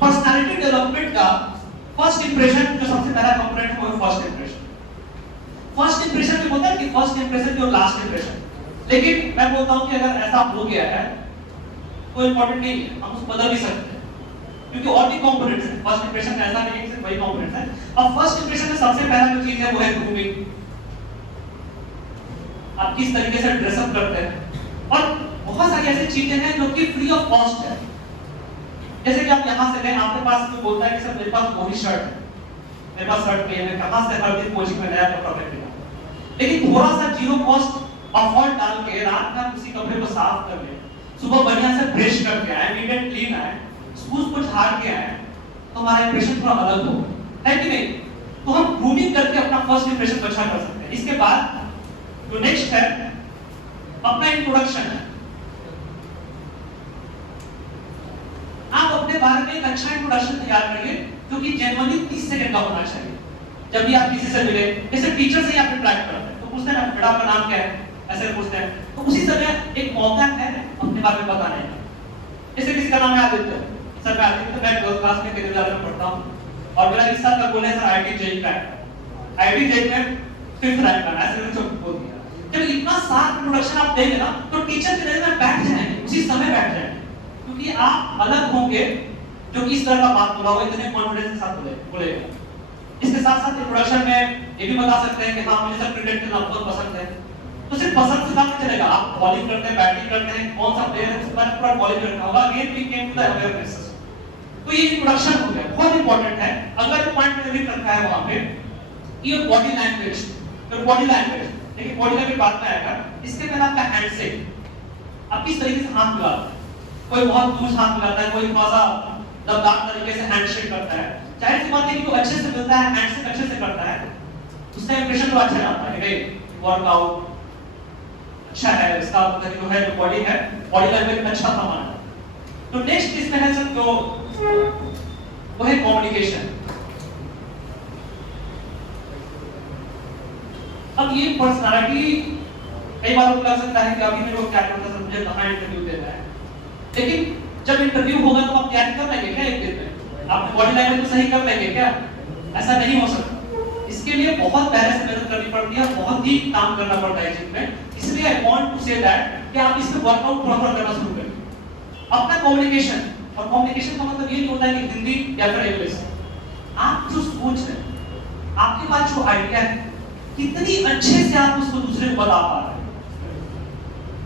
पर्सनालिटी डेवलपमेंट का फर्स्ट इंप्रेशन जो सबसे पहला कंपोनेंट है वो है फर्स्ट इंप्रेशन। फर्स्ट इंप्रेशन में होता है कि फर्स्ट इंप्रेशन और लास्ट इंप्रेशन, लेकिन मैं बोलता हूं कि अगर ऐसा हो गया है कोई इंपॉर्टेंट नहीं है, हम उसको बदल भी सकते हैं, क्योंकि और भी कंपोनेंट्स हैं। फर्स्ट इंप्रेशन में ऐसा नहीं है सिर्फ वही कंपोनेंट्स हैं। अब फर्स्ट इंप्रेशन में सबसे पहला जो चीज है वो है ग्रूमिंग। आप किस तरीके से ड्रेसअप करते हैं, और बहुत सारी ऐसी चीजें हैं जो कि फ्री ऑफ कॉस्ट है। जैसे कि आप यहां से लें, आपके पास कोई बोलता है कि सर मेरे पास वही शर्ट है, मेरे पास शर्ट नहीं है, मैं कहां से हर दिन कोचिंग में नया कपड़ा खरीदूंगा। लेकिन थोड़ा सा जीरो कॉस्ट अफर्ट डाल के रात में उसी कपड़े को साफ कर ले, सुबह बढ़िया से ब्रश करके आए, नीट एंड क्लीन आए, शूज को झाड़ के आए, तो हमारा इंप्रेशन थोड़ा अलग हो, है कि नहीं। तो हम ग्रूमिंग करके अपना फर्स्ट इंप्रेशन अच्छा कर सकते हैं। इसके बाद जो नेक्स्ट है अपना इंट्रोडक्शन है। आप अपने बारे में एक अच्छा इंट्रोडक्शन तैयार करिए जो कि जेन्युइनली 30 सेकंड का होना चाहिए। जब भी आप किसी से मिले, जैसे टीचर से ही आप इंटरेक्ट करते हैं तो पूछते हैं ना बेटा आपका नाम क्या है, ऐसे पूछते हैं, तो उसी समय एक मौका है अपने बारे में बताने का। जैसे किसी का नाम है आदित्य, सर मैं आदित्य, मैं 12th क्लास में केंद्रीय विद्यालय में पढ़ता हूँ और मेरा इस साल का गोल है sir IIT JEE crack, IIT JEE में 5th रैंक आना, ऐसे मैंने बोल दिया। जब इतना सारा इंट्रोडक्शन आप देंगे ना तो टीचर के नजर में बैठ जाएंगे, उसी समय बैठ जाएंगे, क्योंकि आप अलग होंगे जो कि इस तरह का बात बोला हो, इतने कॉन्फिडेंस के साथ बोलेगा। इसके साथ साथ इंट्रोडक्शन में ये भी बता सकते हैं कि हाँ मुझे सर क्रिकेट खेलना बहुत पसंद है, तो सिर्फ पसंद से काम चलेगा, आप बॉलिंग करते हैं, बैटिंग करते हैं, कौन सा प्लेयर है उसके बारे में पूरा बॉलिंग करना होगा। Again we came to the awareness. तो ये इंट्रोडक्शन हो गया, बहुत इंपॉर्टेंट है। अगला जो पॉइंट मैंने रखा है वहां पे ये बॉडी लैंग्वेज, तो बॉडी लैंग्वेज देखिए, बॉडी लैंग्वेज बात में आएगा। इसके पहले आपका हैंडशेक, आप किस तरीके से हाथ मिलाते हैं, कोई बहुत दूर हाथ मिलाता है, कोई थोड़ा सा दबदार तरीके से हैंडशेक करता है। जाहिर सी बात है कि जो अच्छे से मिलता है, हैंडशेक अच्छे से करता है, उसका इंप्रेशन तो अच्छा जाता है, वर्कआउट अच्छा है, इसका मतलब जो है जो बॉडी है, बॉडी लैंग्वेज अच्छा था हमारा। तो नेक्स्ट इसमें है सर जो वो है कम्युनिकेशन। अब ये पर्सनालिटी कई बार लग सकता है कि अभी मेरे को क्या करना है, मुझे कहां इंटरव्यू देना है, लेकिन जब इंटरव्यू होगा तो आप तैयारी कर लेंगे क्या एक दिन में, आप बॉडी लैंग्वेज तो सही कर लेंगे क्या? ऐसा नहीं हो सकता। इसके लिए बहुत पहले से मेहनत करनी पड़ती है, बहुत ही काम करना पड़ता है जिसमें। इसलिए I want to say that कि आप इसमें वर्कआउट प्रॉपर करना शुरू करें। अपना कम्युनिकेशन, और कम्युनिकेशन का मतलब ये नहीं होता है कि हिंदी या फिर इंग्लिश, आप जो सोच रहे हैं, आपके पास जो आइडिया है, कितनी अच्छे से आप उसको दूसरे को बता पा रहे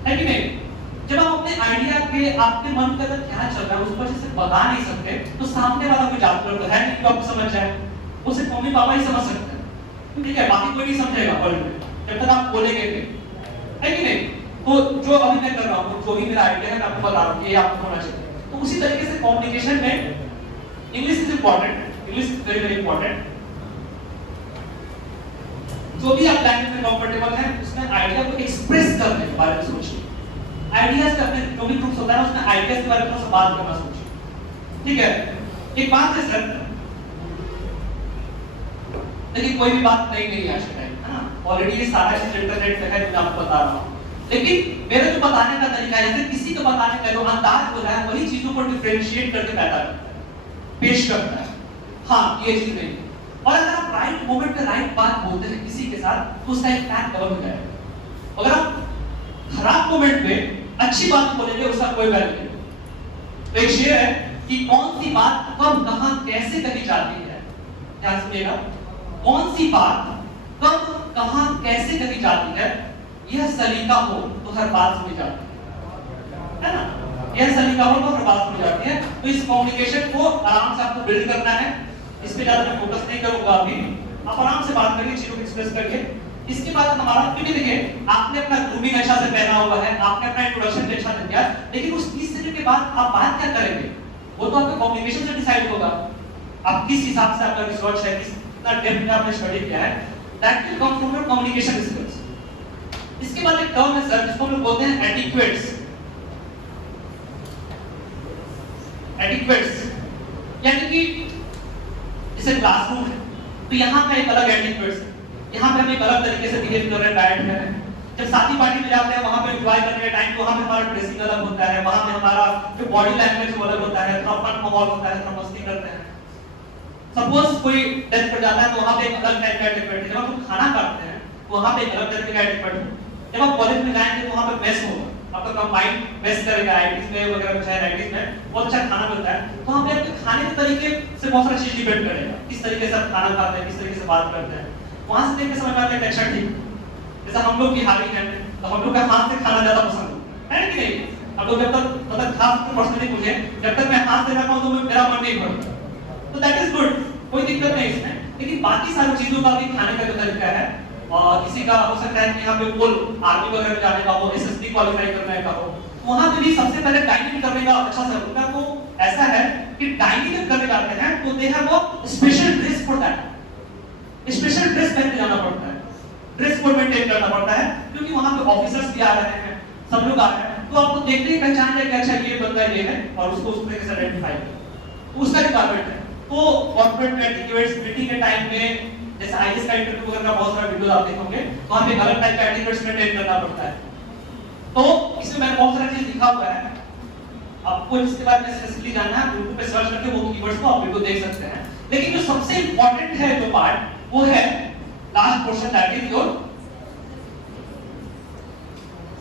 हैं कि नहीं? जब आप अपने आइडिया के, आपके मन के अंदर क्या चल रहा है उसको अच्छे से बता नहीं सकते, तो सामने वाला कोई जादूगर तो है नहीं कि आपको समझ जाए, वो सिर्फ मम्मी पापा ही समझ सकते हैं, ठीक है? बाकी कोई नहीं समझेगा वर्ल्ड में जब तक आप बोलेंगे नहीं, है कि नहीं? तो जो अभी मैं कर रहा हूँ, जो भी मेरा आइडिया है मैं आपको बता रहा हूँ, ये आपको होना चाहिए। तो उसी तरीके से कम्युनिकेशन में English is important, English is very very important. जो भी आप लैंग्वेज में कंफर्टेबल हैं उसमें आइडिया को एक्सप्रेस करने के बारे में सोचिए। आइडियाज का अपने जो भी ग्रुप्स होता है उसमें आइडियाज के बारे में थोड़ा सा बात करना सोचिए, ठीक है? एक बात है सर, देखिए कोई भी बात नई नहीं है आज के टाइम, है ना? ऑलरेडी ये सारा चीज इंटरनेट पे है, मैं आपको बता रहा हूँ, लेकिन मेरे जो बताने का तरीका है, जैसे किसी को बताने का जो अंदाज होता है, वही चीजों को डिफरेंशिएट करके पैदा करता है, पेश करता है। हाँ ये चीज नहीं, और अगर आप राइट मोमेंट पे राइट बात बोलते हैं किसी के साथ, तो उसका इम्पैक्ट कवर हो जाएगा। अगर आप खराब मोमेंट पे अच्छी बात बोलेंगे, उसका कोई वैल्यू नहीं। तो एक शेर है कि कौन सी बात कब कहां कैसे कही जाती है, ध्यान सुनिएगा, कौन सी बात कब कहां कैसे कही जाती है, यह सलीका हो तो हर बात सुनी जाती है ना? यह सलीका हो तो हर बात सुनी जाती है। तो इस कम्युनिकेशन को आराम से आपको बिल्ड करना है, इस पे ज्यादा मैं फोकस नहीं करूंगा अभी, आप आराम से बात करिए, चीजों को एक्सप्रेस करिए। इसके बाद हमारा, क्योंकि देखिए आपने अपना ग्रूमिंग अच्छा से पहना हुआ है, आपने अपना इंट्रोडक्शन अच्छा से दिया, लेकिन उस 30 सेकंड के बाद आप बात क्या करेंगे वो तो आपके कम्युनिकेशन से डिसाइड होगा। आप किस हिसाब से आपका रिसर्च है, कितना डेप्थ में आपने स्टडी किया है, that will come from your communication skills. इसके बाद एक टर्म है सर जिसको हम लोग बोलते हैं एटिक्वेट्स। एटिक्वेट्स यानी कि जैसे क्लासरूम है तो यहाँ का एक अलग एटिक्वेट्स है, यहाँ पे हम एक अलग तरीके से बिहेव कर रहे हैं, बैठ रहे हैं। जब शादी पार्टी में जाते हैं वहां पे एंजॉय करने के टाइम, तो वहां पे हमारा ड्रेसिंग अलग होता है, वहां पे हमारा जो बॉडी लैंग्वेज वो अलग होता है, थोड़ा फन माहौल होता है, थोड़ा मस्ती करते हैं। सपोज कोई डेथ कर जाता है तो वहां पे एक अलग टाइप का एटिक्वेट है। जब हम खाना खाते हैं तो वहां पे एक अलग तरीके का एटिक्वेट है। जब आप कॉलेज में जाएंगे तो वहां पे मेस होगा, आपका कंबाइंड मेस करेगा, आईटीज में वगैरह कुछ है, आईटीज में बहुत अच्छा खाना मिलता है, तो वहां पे आपके खाने के तरीके से बहुत सारी चीज डिपेंड करेगा, किस तरीके से आप खाना खाते हैं, किस तरीके से बात करते हैं। वहां से देख के समझ में आता है कि अच्छा ठीक, जैसा हम लोग बिहारी हैं तो हम लोग का हाथ से खाना ज्यादा पसंद है कि नहीं? अब लोग जब तक मतलब खास पर्सनली मुझे जब तक मैं हाथ से ना खाऊं तो मेरा मन नहीं भरता, तो दैट इज गुड, कोई दिक्कत नहीं इसमें। लेकिन बाकी सारी चीजों का भी खाने का जो तरीका है, और किसी का हो सकता है कि यहाँ पे गोल आर्मी वगैरह में जाने का हो, एसएसबी क्वालिफाई करने का हो, वहां पे भी सबसे पहले डाइनिंग करने का अच्छा सा होता है। वो ऐसा है कि डाइनिंग करने जाते हैं तो they have a special dress for that, special dress पहन के जाना पड़ता है, ड्रेस कोड मेंटेन करना पड़ता है, क्योंकि वहां पे ऑफिसर्स भी आ रहे हैं, सब लोग आ रहे हैं, तो आपको देखते ही पहचान जाए कि अच्छा ये बंदा ये है, और उसको उस तरीके से आइडेंटिफाई करें, उसका रिक्वायरमेंट है। तो कॉर्पोरेट एटिक्वेट्स मीटिंग के टाइम में, जैसे आईएएस का इंटरव्यू वगैरह का बहुत सारा वीडियो आप देखेंगे, तो वहां पे अलग टाइप का एटिक्वेट्स मेंटेन करना पड़ता है। तो इसमें मैंने बहुत सारी चीज लिखा हुआ है, आपको इसके बारे में स्पेसिफिकली जानना है, यूट्यूब पे सर्च करके वो कीवर्ड्स को आप बिल्कुल देख सकते हैं। लेकिन जो सबसे इंपॉर्टेंट है जो पार्ट वो है last portion, that is your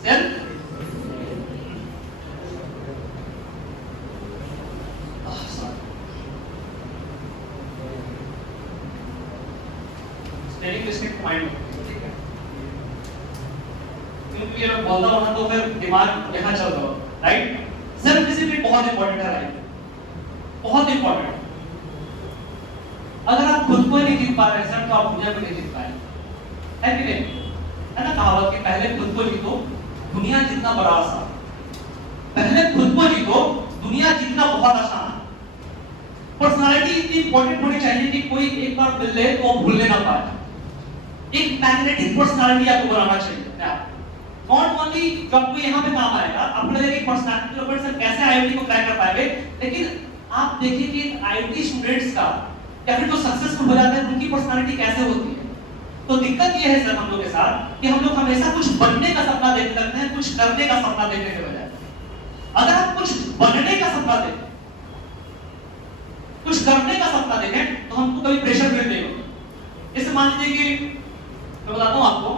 self स्टेडिंग district mind, ठीक है? क्योंकि ये मैं बोलता हूं ना तो फिर दिमाग यहाँ चल रहा हो, राइट? सेल्फ डिसिप्लिन बहुत इंपॉर्टेंट है, राइट? बहुत इंपॉर्टेंट। अगर आप खुद को नहीं जीत पा रहे हैं तो आप दुनिया को नहीं जीत पाए, है कि नहीं? है ना कहावत कि पहले खुद को जीतो दुनिया जितना बड़ा आसान। पहले खुद को जीतो दुनिया जीतना बहुत आसान। पर्सनालिटी इतनी इंपॉर्टेंट होनी चाहिए कि कोई एक बार मिल ले तो भूलने ना पाए। एक मैग्नेटिक पर्सनालिटी आपको बनाना चाहिए। नॉट ओनली जो आपको यहाँ पे काम आएगा, आपको लगेगा कि पर्सनालिटी डेवलपमेंट से कैसे आईआईटी को क्रैक कर पाएंगे, लेकिन आप देखिए कि आईआईटी स्टूडेंट्स का या फिर जो सक्सेसफुल हो जाते हैं उनकी पर्सनालिटी कैसे होती है। तो दिक्कत ये है सर हम लोग के साथ कि हम लोग हमेशा कुछ बनने का सपना देखने लगते हैं, कुछ करने का सपना देखने के बजाय। अगर आप कुछ बनने का सपना देखें, कुछ करने का सपना देखें, तो हमको कभी प्रेशर फील नहीं होगा। जैसे मान लीजिए कि मैं बताता हूं आपको,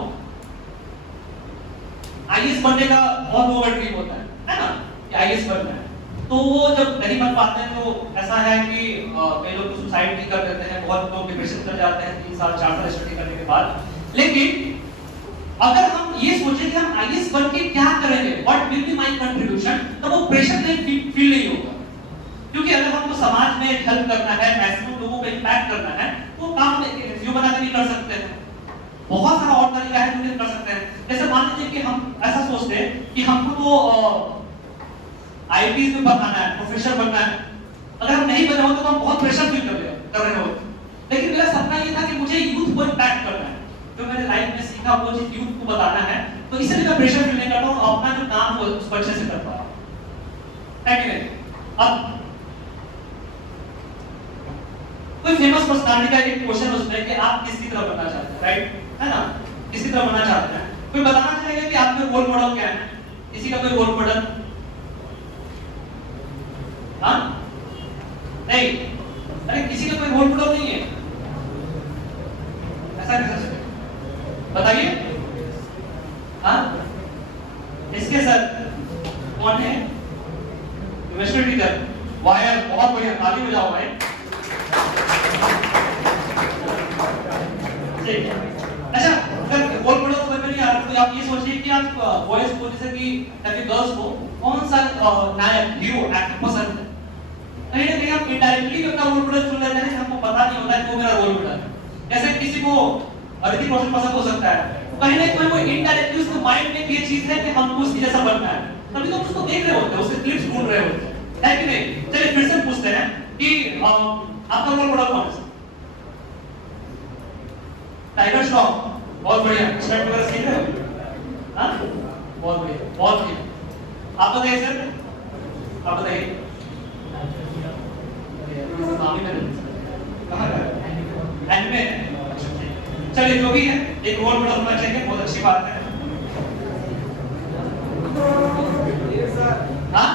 आईएएस बनने का बहुत ओवर ड्रीम होता है ना, कि आईएएस बनना है। तो वो जब नहीं बन पाते हैं तो ऐसा है कि कई लोग सुसाइड भी कर देते हैं, बहुत लोग डिप्रेशन कर जाते हैं 3 साल 4 साल स्टडी करने के बाद। लेकिन अगर हम ये सोचें कि हम आईएएस बन के क्या करेंगे, what will be my contribution, तो वो प्रेशर नहीं फील नहीं होगा। क्योंकि अगर हमको समाज में हेल्प करना है, मैक्सिमम लोगों को इंपैक्ट करना है, तो काम एनजीओ बना के भी कर सकते हैं। बहुत सारा और तरीका है जो कर सकते हैं। जैसे मान लीजिए कि हम ऐसा सोचते हैं कि हमको तो आईआईटीज में पढ़ाना है, प्रोफेसर बनना है। अगर हम नहीं बने हो तो हम बहुत प्रेशर फील कर रहे हो। लेकिन मेरा सपना ये था कि मुझे यूथ को इंपैक्ट करना है, जो मैंने लाइफ में सीखा वो चीज यूथ को बताना है। तो इसलिए मैं प्रेशर फील नहीं करता हूं, अपना जो काम है उसको अच्छे से कर पा रहा हूं, है कि नहीं? अब कोई फेमस पर्सनालिटी का एक क्वेश्चन उसमें कि आप किसकी तरह बनना चाहते हैं, राइट? है ना, किसी तरह बनना चाहते हैं। कोई बताना चाहेगा कि आपके रोल मॉडल क्या है? किसी का कोई रोल मॉडल? हाँ नहीं, अरे किसी का कोई रोल मॉडल नहीं है, ऐसा कैसे? बताइए। हाँ इसके सर कौन है? केमिस्ट्री टीचर, वायर, बहुत बढ़िया, ताली बजाओ भाई। अच्छा, अगर रोल मॉडल समझ में नहीं आ रहा तो आप ये सोचिए कि आप बॉयज को जैसे कि गर्ल्स को कौन सा नायक, हीरो, एक्टर पसंद है। कहीं ना कहीं आप इनडायरेक्टली अपना रोल मॉडल चुन लेते हैं, हमको पता नहीं होता कि वो मेरा रोल मॉडल है। जैसे किसी को ऋतिक रोशन पसंद हो सकता है, तो कहीं ना कहीं वो इनडायरेक्टली उसके माइंड में ये चीज है कि हमको उसकी जैसा बनना है, तभी तो उसको देख रहे होते हैं, उसके क्लिप्स ढूंढ रहे होते हैं, है कि नहीं? चलिए फिर से पूछते हैं कि आपका रोल मॉडल कौन है? टाइगर श्रॉफ, बहुत बढ़िया। स्टंट वगैरह सीख रहे हो? हाँ बहुत बढ़िया, बहुत बढ़िया। आप बताइए सर, आप बताइए। कहाँ का? एनिमे। चलिए जो भी है, एक रोल मॉडल होना चाहिए, बहुत अच्छी बात है। हाँ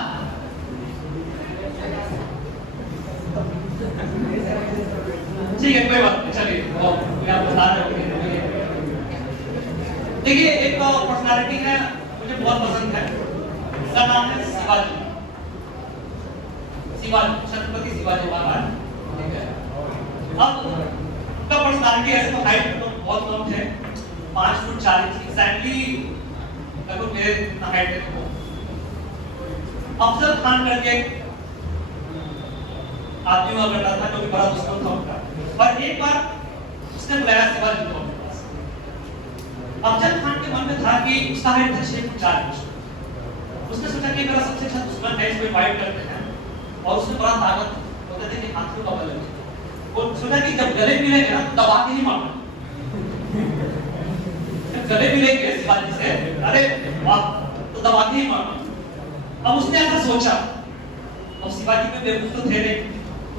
ठीक है, कोई बात नहीं, चलिए आप बता रहे हो। देखिए एक पर्सनालिटी है मुझे बहुत पसंद है, उसका नाम है शिवाजी, छत्रपति शिवाजी महाराज, ठीक है? अब उसका पर्सनालिटी ऐसे तो हाइट तो बहुत कम थे, 5 फुट 4 इंच एग्जैक्टली, लगभग मेरे इतना हाइट है। अफजल खान करके आदमी हुआ करता था, जो कि बड़ा दुश्मन था उनका, और एक बार उसने बुलाया शिवाजी को अपने पास। अफजल खान के मन में था कि उसका हाइट था 6 फुट 4 इंच। उसने सोचा कि मेरा सबसे अच्छा दुश्मन है, इसको इनवाइट करते हैं, और उसमें बड़ा ताकत होता था कि हाथों का बल है। वो सोचा कि जब गले मिलेंगे ना तो दबा के ही मारना। गले मिलेंगे शिवाजी से, अरे वाह, तो दबा के ही मारना। अब उसने ऐसा सोचा, अब शिवाजी में बेवकूफ तो थे नहीं,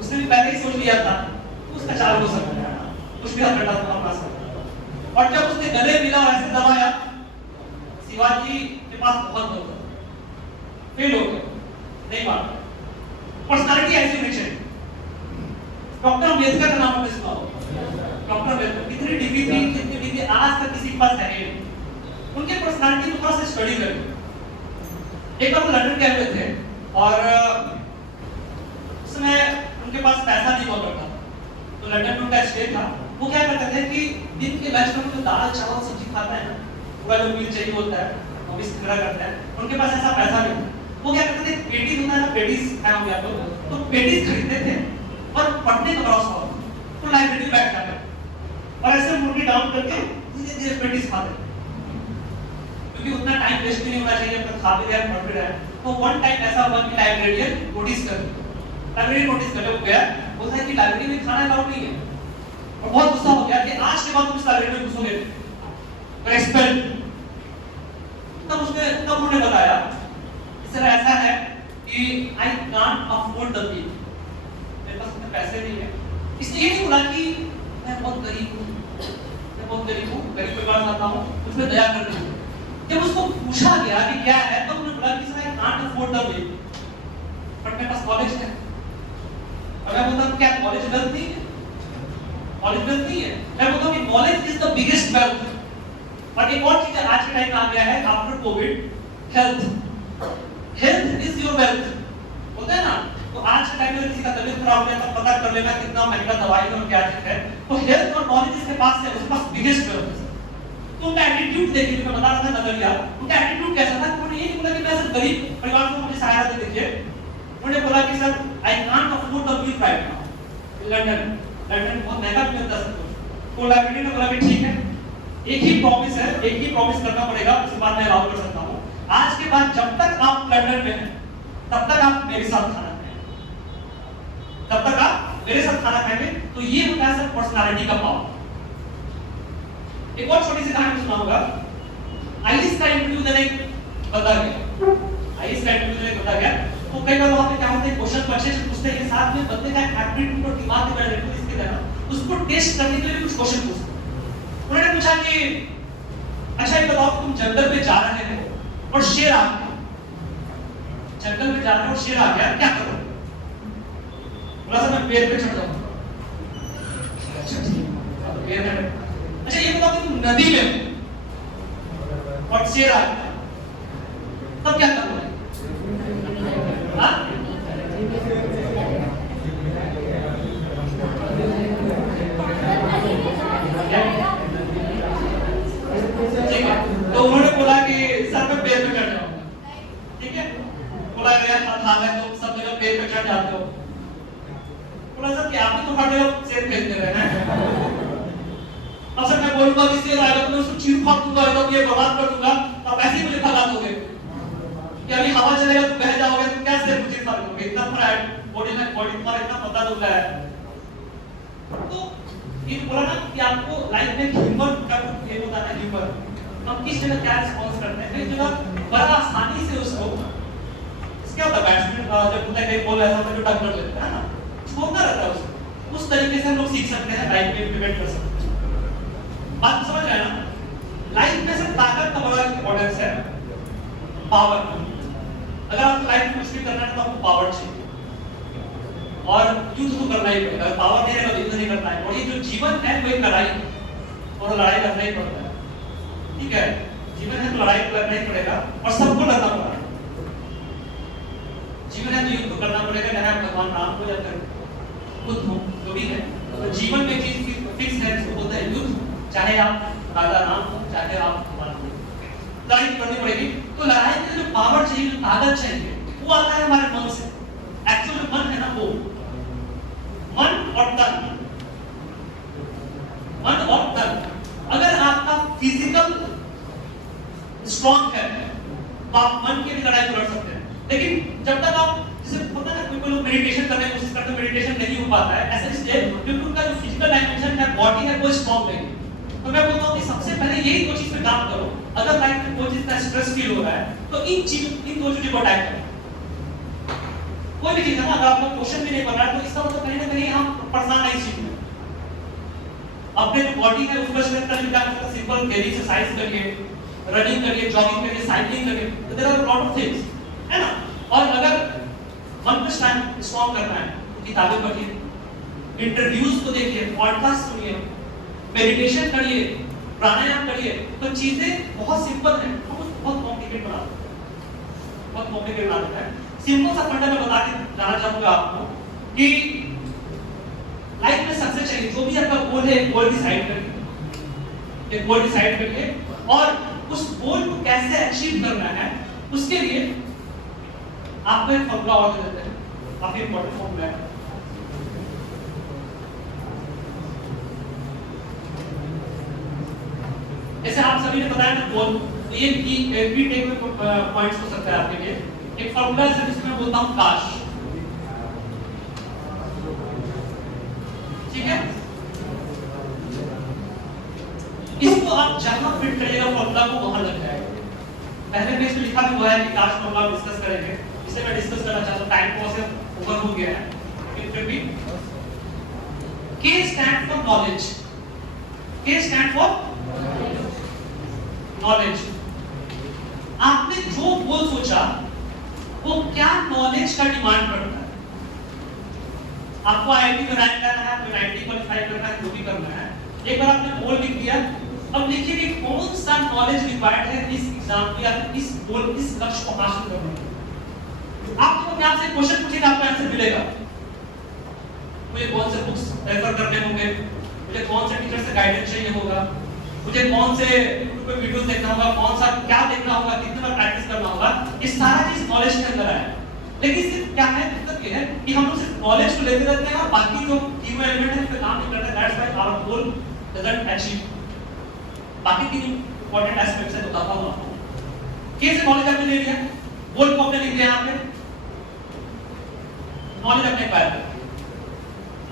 उसने भी पहले ही सोच लिया था उसका चाल हो सकता है, कुछ भी हथकंडा तो अपना सकता। और जब उसने गले मिला और ऐसे दबाया, शिवाजी के पास बहुत बल था, फेल हो गया। नहीं मानता। पर्सनालिटी ऐसी होनी चाहिए। डॉक्टर अम्बेडकर का नाम आपने सुना होगा। डॉक्टर अम्बेडकर कितनी डिग्री थी, कितनी डिग्री आज तक किसी के पास है नहीं। उनके पर्सनालिटी को थोड़ा सा स्टडी करें। एक बार वो लंदन गए हुए थे और उसमें उनके पास पैसा नहीं हुआ करता, तो लंदन में उनका स्टे था। वो क्या करते थे कि दिन के लंच में जो दाल चावल सब्जी खाता है ना, पूरा जो मील चाहिए होता है वो भी पूरा करते हैं। उनके पास ऐसा पैसा नहीं था। वो क्या करते थे, पेटीज होता है ना, पेटीज खाया होंगे आप लोग, तो पेटीज खरीदते थे और पढ़ने का बड़ा शौक, तो लाइब्रेरी बैठ जाते और ऐसे मुर्गी डाउन करके धीरे धीरे पेटीज खाते, क्योंकि उतना टाइम वेस्ट भी नहीं होना चाहिए, अपना खा भी रहे पढ़ भी रहे। तो वन टाइम ऐसा हुआ कि लाइब्रेरियन नोटिस कर वो गया, बोलता है कि लाइब्रेरी में खाना अलाउड नहीं है, और बहुत गुस्सा हो गया कि आज के बाद तुम इस लाइब्रेरी में घुसोगे एक्सपेल। तब उन्होंने बताया इस तरह ऐसा है कि I can't afford the fee, मेरे पास उतने पैसे नहीं है। इसलिए नहीं बोला कि मैं बहुत गरीब हूँ, गरीब परिवार से आता हूँ, मुझ पे दया कर दो। जब उसको पूछा गया कि क्या है, तो उन्होंने बोला कि sir I can't afford the fee, but मेरे पास कॉलेज है। और मैं बोलता हूँ क्या कॉलेज वेल्थ नहीं है? कॉलेज वेल्थ नहीं है। मैं बोलता हूँ कि college is the biggest wealth. और एक और चीज आज के टाइम में आ गया है after Covid, health is your wealth बोलते हैं ना। तो आज के टाइम में किसी का तबीयत खराब हो गया तो पता कर लेना कितना महंगा दवाई है और क्या चीज है। तो हेल्थ और नॉलेज इसके पास है, उसके पास बिगेस्ट वेल्थ है। तो उनका एटीट्यूड देखिए, मैं बता रहा था नजरिया, उनका एटीट्यूड कैसा था। उन्होंने ये नहीं बोला कि मैं सिर्फ गरीब परिवार को मुझे सहायता दे दीजिए, उन्होंने बोला कि sir I can't afford the fees right now. London बहुत महंगा मिलता है। तो लाइब्रेरी ने बोला कि ठीक है, एक ही प्रॉमिस करना पड़ेगा, उसके बाद मैं अलाउ कर सकता हूँ। आज के बाद जब तक आप लंदन में हैं तब तक आप मेरे साथ खाना खाएंगे। तो ये होता है सर पर्सनालिटी का पावर। एक और छोटी सी कहानी सुनाऊंगा। आईएएस का इंटरव्यू देने बता गया। तो कई बार वहां पे क्या होता है, क्वेश्चन अच्छे से पूछते हैं, साथ में बंदे का एप्टीट्यूड और दिमाग के बारे में इसके देना, उसको टेस्ट करने के लिए कुछ क्वेश्चन पूछते हैं। उन्होंने पूछा कि अच्छा ये बताओ, तुम जंगल में जा रहे हो और शेर आ गया, क्या करोगे? बोला सर मैं पेड़ पे चढ़ जाऊंगा। अच्छा पेड़ पे। अच्छा ये बताओ कि तुम नदी में हो और शेर आ गया, तब क्या करोगे? तो उन्होंने बोला कि सर मैं पेड़ पे चढ़ जाऊंगा। ठीक है, बोला गया था तो सब जगह पेड़ पे चढ़ जाते हो। बोला सर कि आप भी तो हर जगह शेर भेजते रहे हैं। अब सर मैं बोलूंगा कि शेर आएगा तो मैं उसको चीर फाड़ दूंगा, एकदम ये बर्बाद कर दूंगा, तो ऐसे ही मुझे भगा दोगे कि अभी हवा चलेगा तो बह जाओगे, तो क्या शेर मुझे फाड़ दोगे? इतना फ्राइड बॉडी तुम्हारा इतना पता दुखा है। तो ये बोला ना कि आपको लाइफ में ह्यूमर का ये होता है, ह्यूमर हम किस जगह क्या रिस्पॉन्स करते हैं, कई जगह बड़ा आसानी से उसको क्या होता है, बैट्समैन जब होता है कहीं बॉल ऐसा होता है जो टक कर लेता है ना, छोड़ना रहता है उसको, उस तरीके से हम लोग सीख सकते हैं, लाइफ में इम्प्लीमेंट कर सकते हैं। बात समझ रहे हैं ना? लाइफ में सिर्फ ताकत का बड़ा इंपॉर्टेंस है, पावर। अगर आपको लाइफ में कुछ भी करना है तो आपको पावर चाहिए, और युद्ध तो करना ही पड़ेगा। पावर नहीं रहेगा युद्ध नहीं करना है। और ये जो जीवन है वो एक लड़ाई है, और लड़ाई करना ही पड़ता है। ठीक है, जीवन है तो लड़ाई करना ही पड़ेगा, और सबको लड़ना पड़ेगा। जीवन है तो युद्ध करना पड़ेगा, चाहे भगवान राम को या फिर खुद हो, जो भी है। तो जीवन में चीज फिक्स है, इसको बोलते हैं युद्ध। चाहे आप राजा राम हो, चाहे आप भगवान हो, लड़ाई करनी पड़ेगी। तो लड़ाई के लिए जो पावर चाहिए, जो ताकत चाहिए, वो आता है हमारे मन से। एक्चुअल जो मन है ना, वो मन और तन, अगर आपका फिजिकल स्ट्रॉन्ग है तो आप मन की भी लड़ाई लड़ सकते हैं। लेकिन जब तक आप, जैसे होता है ना, कोई लोग मेडिटेशन करने की कोशिश करते हैं, मेडिटेशन नहीं हो पाता है, ऐसा इसलिए क्योंकि उनका जो फिजिकल डायमेंशन है, बॉडी है, वो स्ट्रॉन्ग नहीं। तो मैं बोलता हूँ कि सबसे पहले यही दो चीज पे काम करो। अगर लाइफ में कोई चीज का स्ट्रेस फील हो रहा है तो इन दो चीजों को अटैक करो। कोई भी चीज है ना, अगर आपको क्वेश्चन भी नहीं बन रहा है तो इसका मतलब कहीं ना कहीं हम परेशान नहीं सीख रहे। अपने जो बॉडी है उसको स्ट्रेंथ करने का मतलब सिंपल डेली एक्सरसाइज करिए, रनिंग करिए, जॉगिंग करिए, साइकिलिंग करिए, तो there are lot of things, है ना। और अगर मन को स्ट्रॉन्ग करना है तो किताबें पढ़िए, इंटरव्यूज को देखिए, पॉडकास्ट सुनिए, मेडिटेशन करिए, प्राणायाम करिए। तो चीजें बहुत सिंपल हैं, हम उसको बहुत कॉम्प्लिकेट बना देते हैं, बहुत कॉम्प्लिकेट बना देते हैं। सिंपल सा फंडा मैं बता के जाना चाहूंगा आपको कि लाइफ में सक्सेस चाहिए, जो भी आपका गोल है, गोल डिसाइड करिए, एक गोल डिसाइड करिए और उस गोल को कैसे अचीव करना है उसके लिए आपको एक फॉर्मूला और दे देते हैं, काफी इंपॉर्टेंट फॉर्मूला है। जैसे आप सभी ने बताया ना गोल, तो ये की टेक में पॉइंट्स हो सकता है आपके लिए। एक फॉर्मूला है जिसमें मैं बोलता हूं काश, ठीक है? इसको आप जहां फिट करिएगा फॉर्मूला को वहां लग जाएगा। पहले पेज पे लिखा भी हुआ है कि काश फॉर्मूला डिस्कस करेंगे, इसे मैं डिस्कस करना चाहता हूं, टाइम को से ओवर हो गया है। फिर भी K stand for knowledge, K stand for knowledge. आपने जो गोल सोचा वो क्या नॉलेज का डिमांड करता है। आपको आईआईटी में रैंक करना है, कोई 90 क्वालीफाई करना है, जो भी करना है, एक बार आपने गोल लिख दिया, अब लिखिए कि कौन सा नॉलेज रिक्वायर्ड है इस एग्जाम या इस गोल, इस लक्ष्य को हासिल करने के लिए। आप अपने आप से क्वेश्चन पूछिएगा, आपको आंसर मिलेगा। मुझे कौन से बुक्स रेफर करने होंगे, मुझे कौन से टीचर से गाइडेंस चाहिए होगा, मुझे कौन से यूट्यूब पे वीडियोस देखना होगा, कौन सा क्या देखना होगा, कितने बार प्रैक्टिस करना होगा, ये सारा चीज नॉलेज के अंदर है। लेकिन सिर्फ क्या है, दिक्कत ये है कि हम लोग सिर्फ नॉलेज को लेते रहते हैं और बाकी जो ह्यूमन एलिमेंट है उस पे काम नहीं करते। That's why our goal doesn't achieve. बाकी की इंपॉर्टेंट एस्पेक्ट्स है बताता हूं आपको। कैसे नॉलेज आपने ले लिया, गोल को आपने लिख दिया, यहाँ पे नॉलेज आपने एक्वायर कर लिया।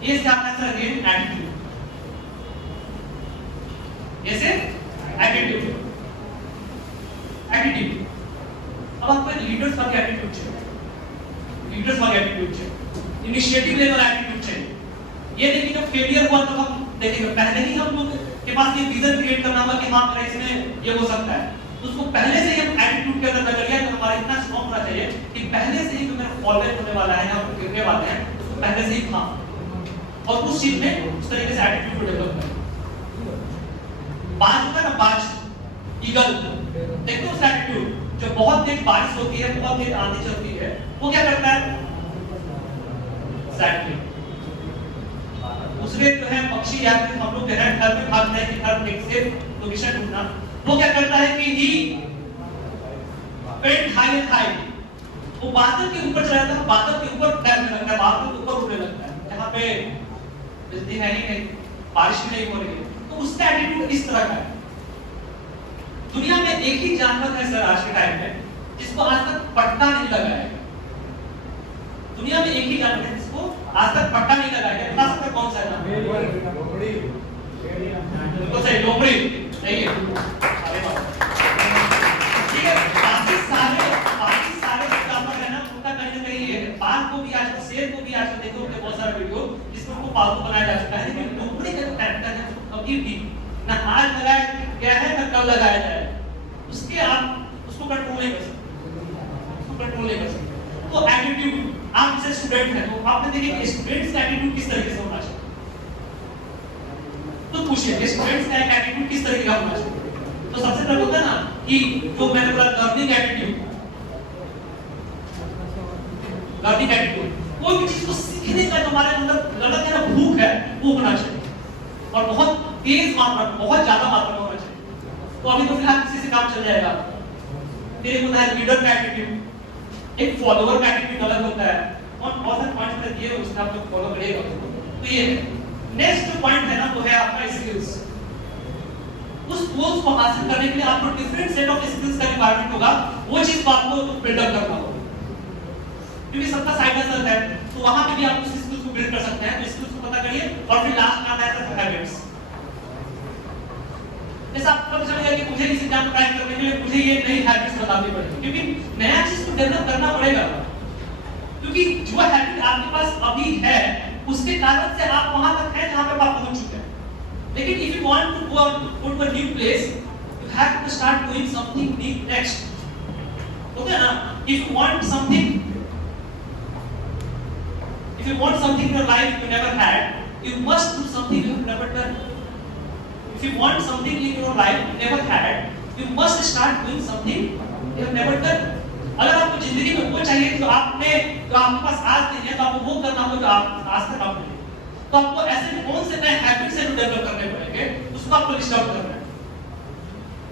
ये से आपका आंसर अगेन एटीट्यूड, ये से एटीट्यूड, एटीट्यूड। अब आपको लीडर्स वाली एटीट्यूड चाहिए, लीडर्स वाली एटीट्यूड चाहिए, इनिशिएटिव लेने वाला एटीट्यूड चाहिए। ये देखिए जब फेलियर हुआ तो हम देखेंगे, पहले ही हम लोग के पास ये विजन क्रिएट करना होगा कि हाँ मेरा इसमें ये हो सकता है, तो उसको पहले से ही हम एटीट्यूड के अंदर नजरिया तो हमारा इतना स्ट्रांग होना चाहिए कि पहले से ही जो मेरा फॉलोअर होने वाला है या गिरने वाले हैं उसको पहले से ही था और उस चीज में उस तरीके से एटीट्यूड को डेवलप करें। बाज होता है ना, बाज, ईगल, देखते हो उस एटीट्यूड, जो बहुत तेज बारिश होती है, बहुत तेज आंधी चलती है, वो क्या करता है, एग्जैक्टली दूसरे जो है पक्षी या फिर हम लोग जो है घर में भागते हैं कि घर एक सेफ लोकेशन ढूंढना, वो क्या करता है कि ही पेंट हाई एंड हाई, वो बादल के ऊपर चला जाता है, बादल के ऊपर तैरने लगता है, बादल के ऊपर उड़ने लगता है, जहां पे बिजली है ही नहीं, बारिश भी नहीं हो रही है, तो उसका एटीट्यूड इस तरह का है। दुनिया में एक ही जानवर है सर आज के टाइम में जिसको आज तक पट्टा नहीं लगाया है। दुनिया में एक ही जानवर है जिसको आज तक पट्टा नहीं लगाया है, बता सकते कौन सा है? लोमड़ी। बिल्कुल सही, लोमड़ी। सही है, ठीक है। बाकी सारे जानवर है ना, उनका कहीं ना कहीं बाघ को भी आजकल, शेर को भी आजकल देखो उनके बहुत सारे वीडियो जिसमें उनको पालतू बनाया जा चुका है, लेकिन लोमड़ी का जो कैरेक्टर है कभी भी ना आज लगाया गया है ना कल लगाया जाए, उसके आप उसको कंट्रोल नहीं कर सकते, उसको कंट्रोल नहीं कर सकते। तो एटीट्यूड, आप जैसे स्टूडेंट हैं तो आपने देखिए कि स्टूडेंट्स का एटीट्यूड किस तरीके से होना चाहिए, तो पूछिए स्टूडेंट्स का एटीट्यूड किस तरीके का होना चाहिए। तो सबसे पहले होता है ना कि जो मैंने बोला लर्निंग एटीट्यूड, लर्निंग एटीट्यूड, कोई भी चीज को सीखने का जो हमारे अंदर गलत है ना भूख है वो होना चाहिए और बहुत तेज मात्रा में, बहुत ज्यादा मात्रा में होना चाहिए। तो अभी तो फिलहाल किसी से काम चल जाएगा। फिर एक होता है लीडर का एटीट्यूड, एक फॉलोअर का एटीट्यूड अलग होता है, और बहुत सारे पॉइंट्स में दिए उससे आप लोग फॉलो करिएगा। तो ये नेक्स्ट पॉइंट है ना वो है आपका स्किल्स। उस गोल्स को हासिल करने के लिए आपको डिफरेंट सेट ऑफ स्किल्स का रिक्वायरमेंट होगा, वो चीज को आपको बिल्डअप करना होगा, क्योंकि सबका साइड हसल है, तो वहां पे भी आप उस स्किल्स को बिल्ड कर सकते हैं। तो स्किल्स को पता करिए और फिर लास्ट में आता है हैबिट्स। जैसे आपको पता चलेगा कि मुझे इस एग्जाम को क्रैक करने के लिए मुझे ये नई हैबिट्स बतानी पड़ेगी, क्योंकि नया चीज को डेवलप करना पड़ेगा, क्योंकि जो हैबिट आपके पास अभी है उसके कारण से आप वहां तक हैं जहां पे आप पहुंच चुके हैं। लेकिन if you want to go to a new place, you have to start doing something new next. होता है ना, if you want something If you want something in your life you never had, you must do something you have never done. If you want something in your life you never had, you must start doing something you have never done. अगर आपको जिंदगी में वो चाहिए जो आपके पास आज नहीं है, तो आपको वो करना होगा जो आप आज तक आपने नहीं। तो आपको ऐसे कौन से नए हैबिट्स हैं जो डेवलप करने पड़ेंगे, उसको आपको लिस्ट आउट करना है।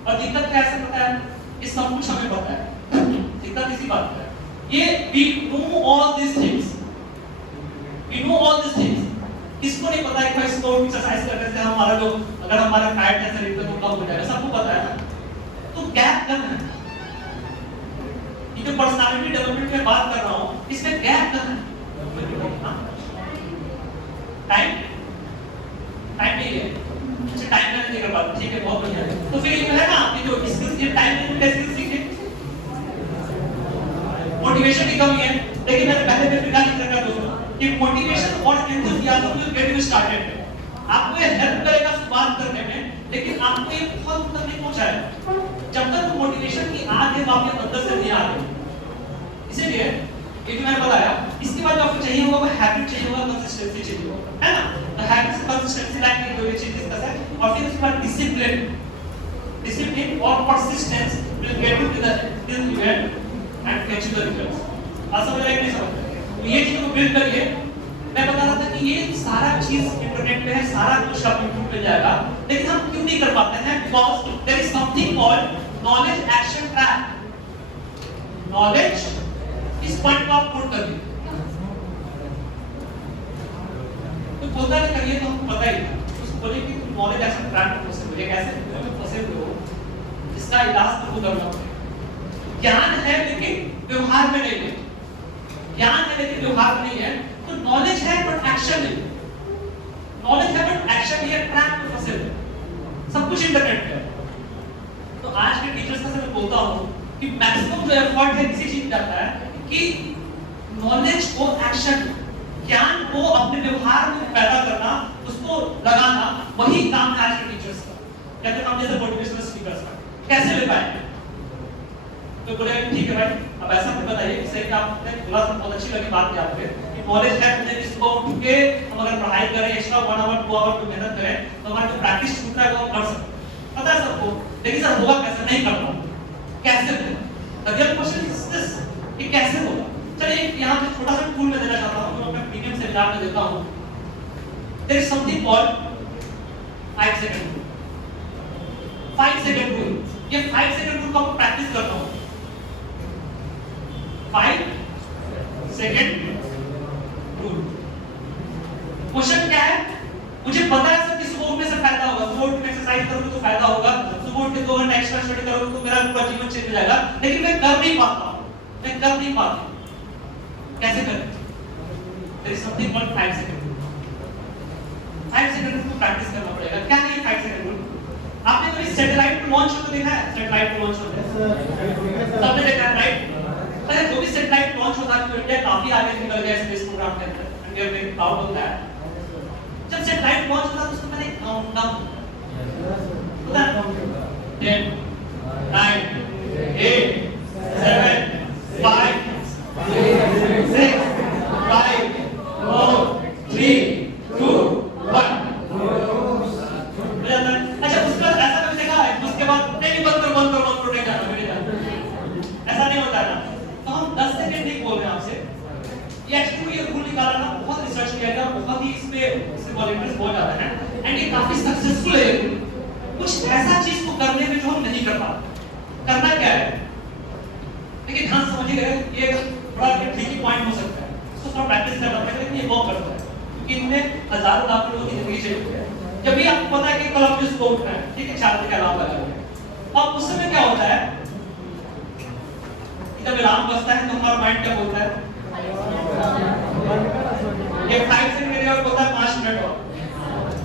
और दिक्कत क्या है पता है, ये सब कुछ हमें पता है, दिक्कत इसी बात पे है। ये we know all these things, we know all these things। किसको नहीं पता है कि इसको एक्सरसाइज करने से हमारा जो अगर हमारा फैट है शरीर पे तो कम हो जाएगा, सबको पता है ना। तो गैप करना है, ये जो पर्सनालिटी डेवलपमेंट में बात कर रहा हूँ इसमें गैप करना है। टाइम नहीं है, अच्छा टाइम मैनेज नहीं कर पाते, ठीक है बहुत बढ़िया। तो फिर ये है ना कि जो स्किल्स ये टाइम मैनेजमेंट का स्किल्स सीखे। मोटिवेशन की कमी है, लेकिन मैंने पहले भी क्या लिख रखा दोस्तों कि मोटिवेशन और enthusiasm will get you started. आपको ये हेल्प करेगा शुरुआत करने में, लेकिन आपको ये बहुत तक नहीं पहुंचाएगा जब तक वो मोटिवेशन की आग है वो आपके अंदर से नहीं आ रही। इसीलिए ये जो मैंने बताया, इसके बाद आपको चाहिए होगा वो हैबिट चाहिए होगा, कंसिस्टेंसी चाहिए होगा, है ना। तो हैबिट्स कंसिस्टेंसी लाइक ये दो चीज डिस्कस है। और फिर उसके बाद डिसिप्लिन और persistence will get you to the event and get you the results. आप समझ रहे हैं नहीं समझ रहे? तो ये चीजों को बिल्ड करिए। मैं बता रहा था कि ये सारा चीज इंटरनेट पे है, सारा कुछ आप यूट्यूब पे जाएगा, लेकिन हम क्यों नहीं कर पाते हैं? Because there is something called knowledge action trap. Knowledge इस पॉइंट को आप पुट करिए, तो बोलता है करिए तो हमको पता ही था, उसको बोले कि तुम नॉलेज एक्शन ट्रैप में फंसे हो। ये कैसे फंसे हो, इसका इलाज तुमको करना पड़ेगा। ज्ञान है लेकिन व्यवहार में नहीं है, ज्ञान है लेकिन व्यवहार में नहीं है। तो नॉलेज है बट एक्शन नहीं, नॉलेज है बट एक्शन नहीं है, ट्रैप में फंसे हो। सब कुछ इंटरनेट पे है। तो आज के टीचर्स का मैं बोलता हूं कि मैक्सिमम जो एफर्ट है किसी चीज में जाता है कि नॉलेज को एक्शन, ज्ञान को अपने व्यवहार में पैदा करना, उसको लगाना, वही काम है आज के टीचर्स का। कहते हैं हम जैसे मोटिवेशनल स्पीकर्स का कैसे ले पाएंगे? तो बोले ठीक है भाई, अब ऐसा मत बताइए कि सही आपने बोला था, बहुत अच्छी लगी बात की आपने कि नॉलेज है, मुझे इसको उठ के हम अगर पढ़ाई करें एक्स्ट्रा 1 आवर 2 आवर की मेहनत करें तो हमारा जो प्रैक्टिस छूटता है वो हम कर सकते हैं। पता है सबको, लेकिन सर होगा कैसे? नहीं कर पाऊंगा, कैसे होगा? The real question is this कि कैसे होगा। चलिए यहां पे छोटा सा टूल मैं देना चाहता हूं, जो मैं अपने प्रीमियम सेमिनार में देता हूं। There is something called 5 second rule. 5 second rule, ये 5 सेकंड रूल को आपको प्रैक्टिस करना होगा। 5 सेकंड रूल। क्वेश्चन क्या है? मुझे पता है सर कि सुबह उठने से फायदा होगा, सुबह उठ के एक्सरसाइज करोगे तो फायदा होगा, सुबह उठ के 2 घंटे एक्स्ट्रा स्टडी करोगे तो मेरा पूरा जीवन चेंज हो जाएगा, लेकिन मैं कर नहीं पाता हूं, मैं कर नहीं पाती। कैसे करें? There is something called 5 second rule. 5 second rule को प्रैक्टिस करना पड़ेगा। क्या है ये 5 सेकंड रूल? आपने कभी सैटेलाइट को लॉन्च होते देखा है? सैटेलाइट को लॉन्च होते सबने देखा है, राइट? अरे जो भी सैटेलाइट लॉन्च होता है तो इंडिया काफी आगे निकल गया स्पेस प्रोग्राम के अंदर, and we are very proud of that. जब सैटेलाइट लॉन्च होता है तो उसको मैंने काउंटडाउन पता है 10 9 8 7 5 6 5 4 3 2 1। अच्छा उसके बाद ऐसा भी देखा है, उसके बाद नहीं बंद करो नहीं जाना, ऐसा नहीं होता ना। तो हम 10 सेकंड नहीं बोल रहे हैं आपसे, ये एक्चुअली ये रूल निकाला ना, बहुत रिसर्च किया गया, बहुत ही इससे वॉलंटियर्स बहुत ज्यादा हैं, एंड ये काफी सक्सेसफुल है। कुछ ऐसा चीज को करने में जो हम नहीं कर पाते, करना क्या है? देखिए ध्यान समझिए, ये थोड़ा ट्रिकी पॉइंट हो सकता है, इसको थोड़ा प्रैक्टिस करना पड़ेगा, लेकिन ये वर्क करता है क्योंकि इनमें हजारों लाखों लोगों की जिंदगी चली हुई है। जब भी आपको पता है कि कल आपको इसको उठना है, ठीक है, 4 बजे का अलार्म लगा हुआ है, अब उस समय क्या होता है, जब अलार्म बजता है तो हमारा माइंड क्या बोलता है? ये 5 सेकंड के लिए और बोलता है 5 मिनट और,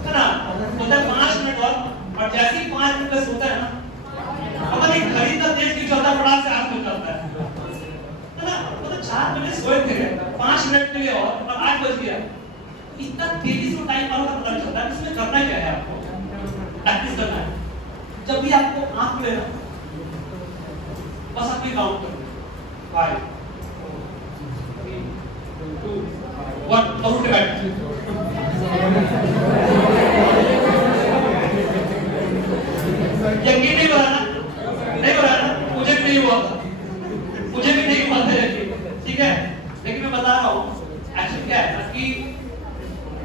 है ना? बोलता है 5 मिनट और जैसे ही 5 मिनट प्लस होता है ना, पता नहीं घड़ी का तेज क्यों चलता है, फटाक से आंख खुल जाता है ना? मतलब 4 बजे सोए थे, 5 मिनट के लिए और 8 बज गया। इतना तेजी से टाइम पास का पता चलता है। इसमें करना क्या है? आपको प्रैक्टिस करना है। जब भी आपको आंख खुले ना, बस आप ये काउंट करो 5 4 3 2 1। और उठ के बैठ। यकीन नहीं हो रहा ना? नहीं हो रहा ना? मुझे भी नहीं हुआ था, मुझे भी नहीं हुआ था यकीन, ठीक है? लेकिन मैं बता रहा हूँ एक्चुअली क्या है ना कि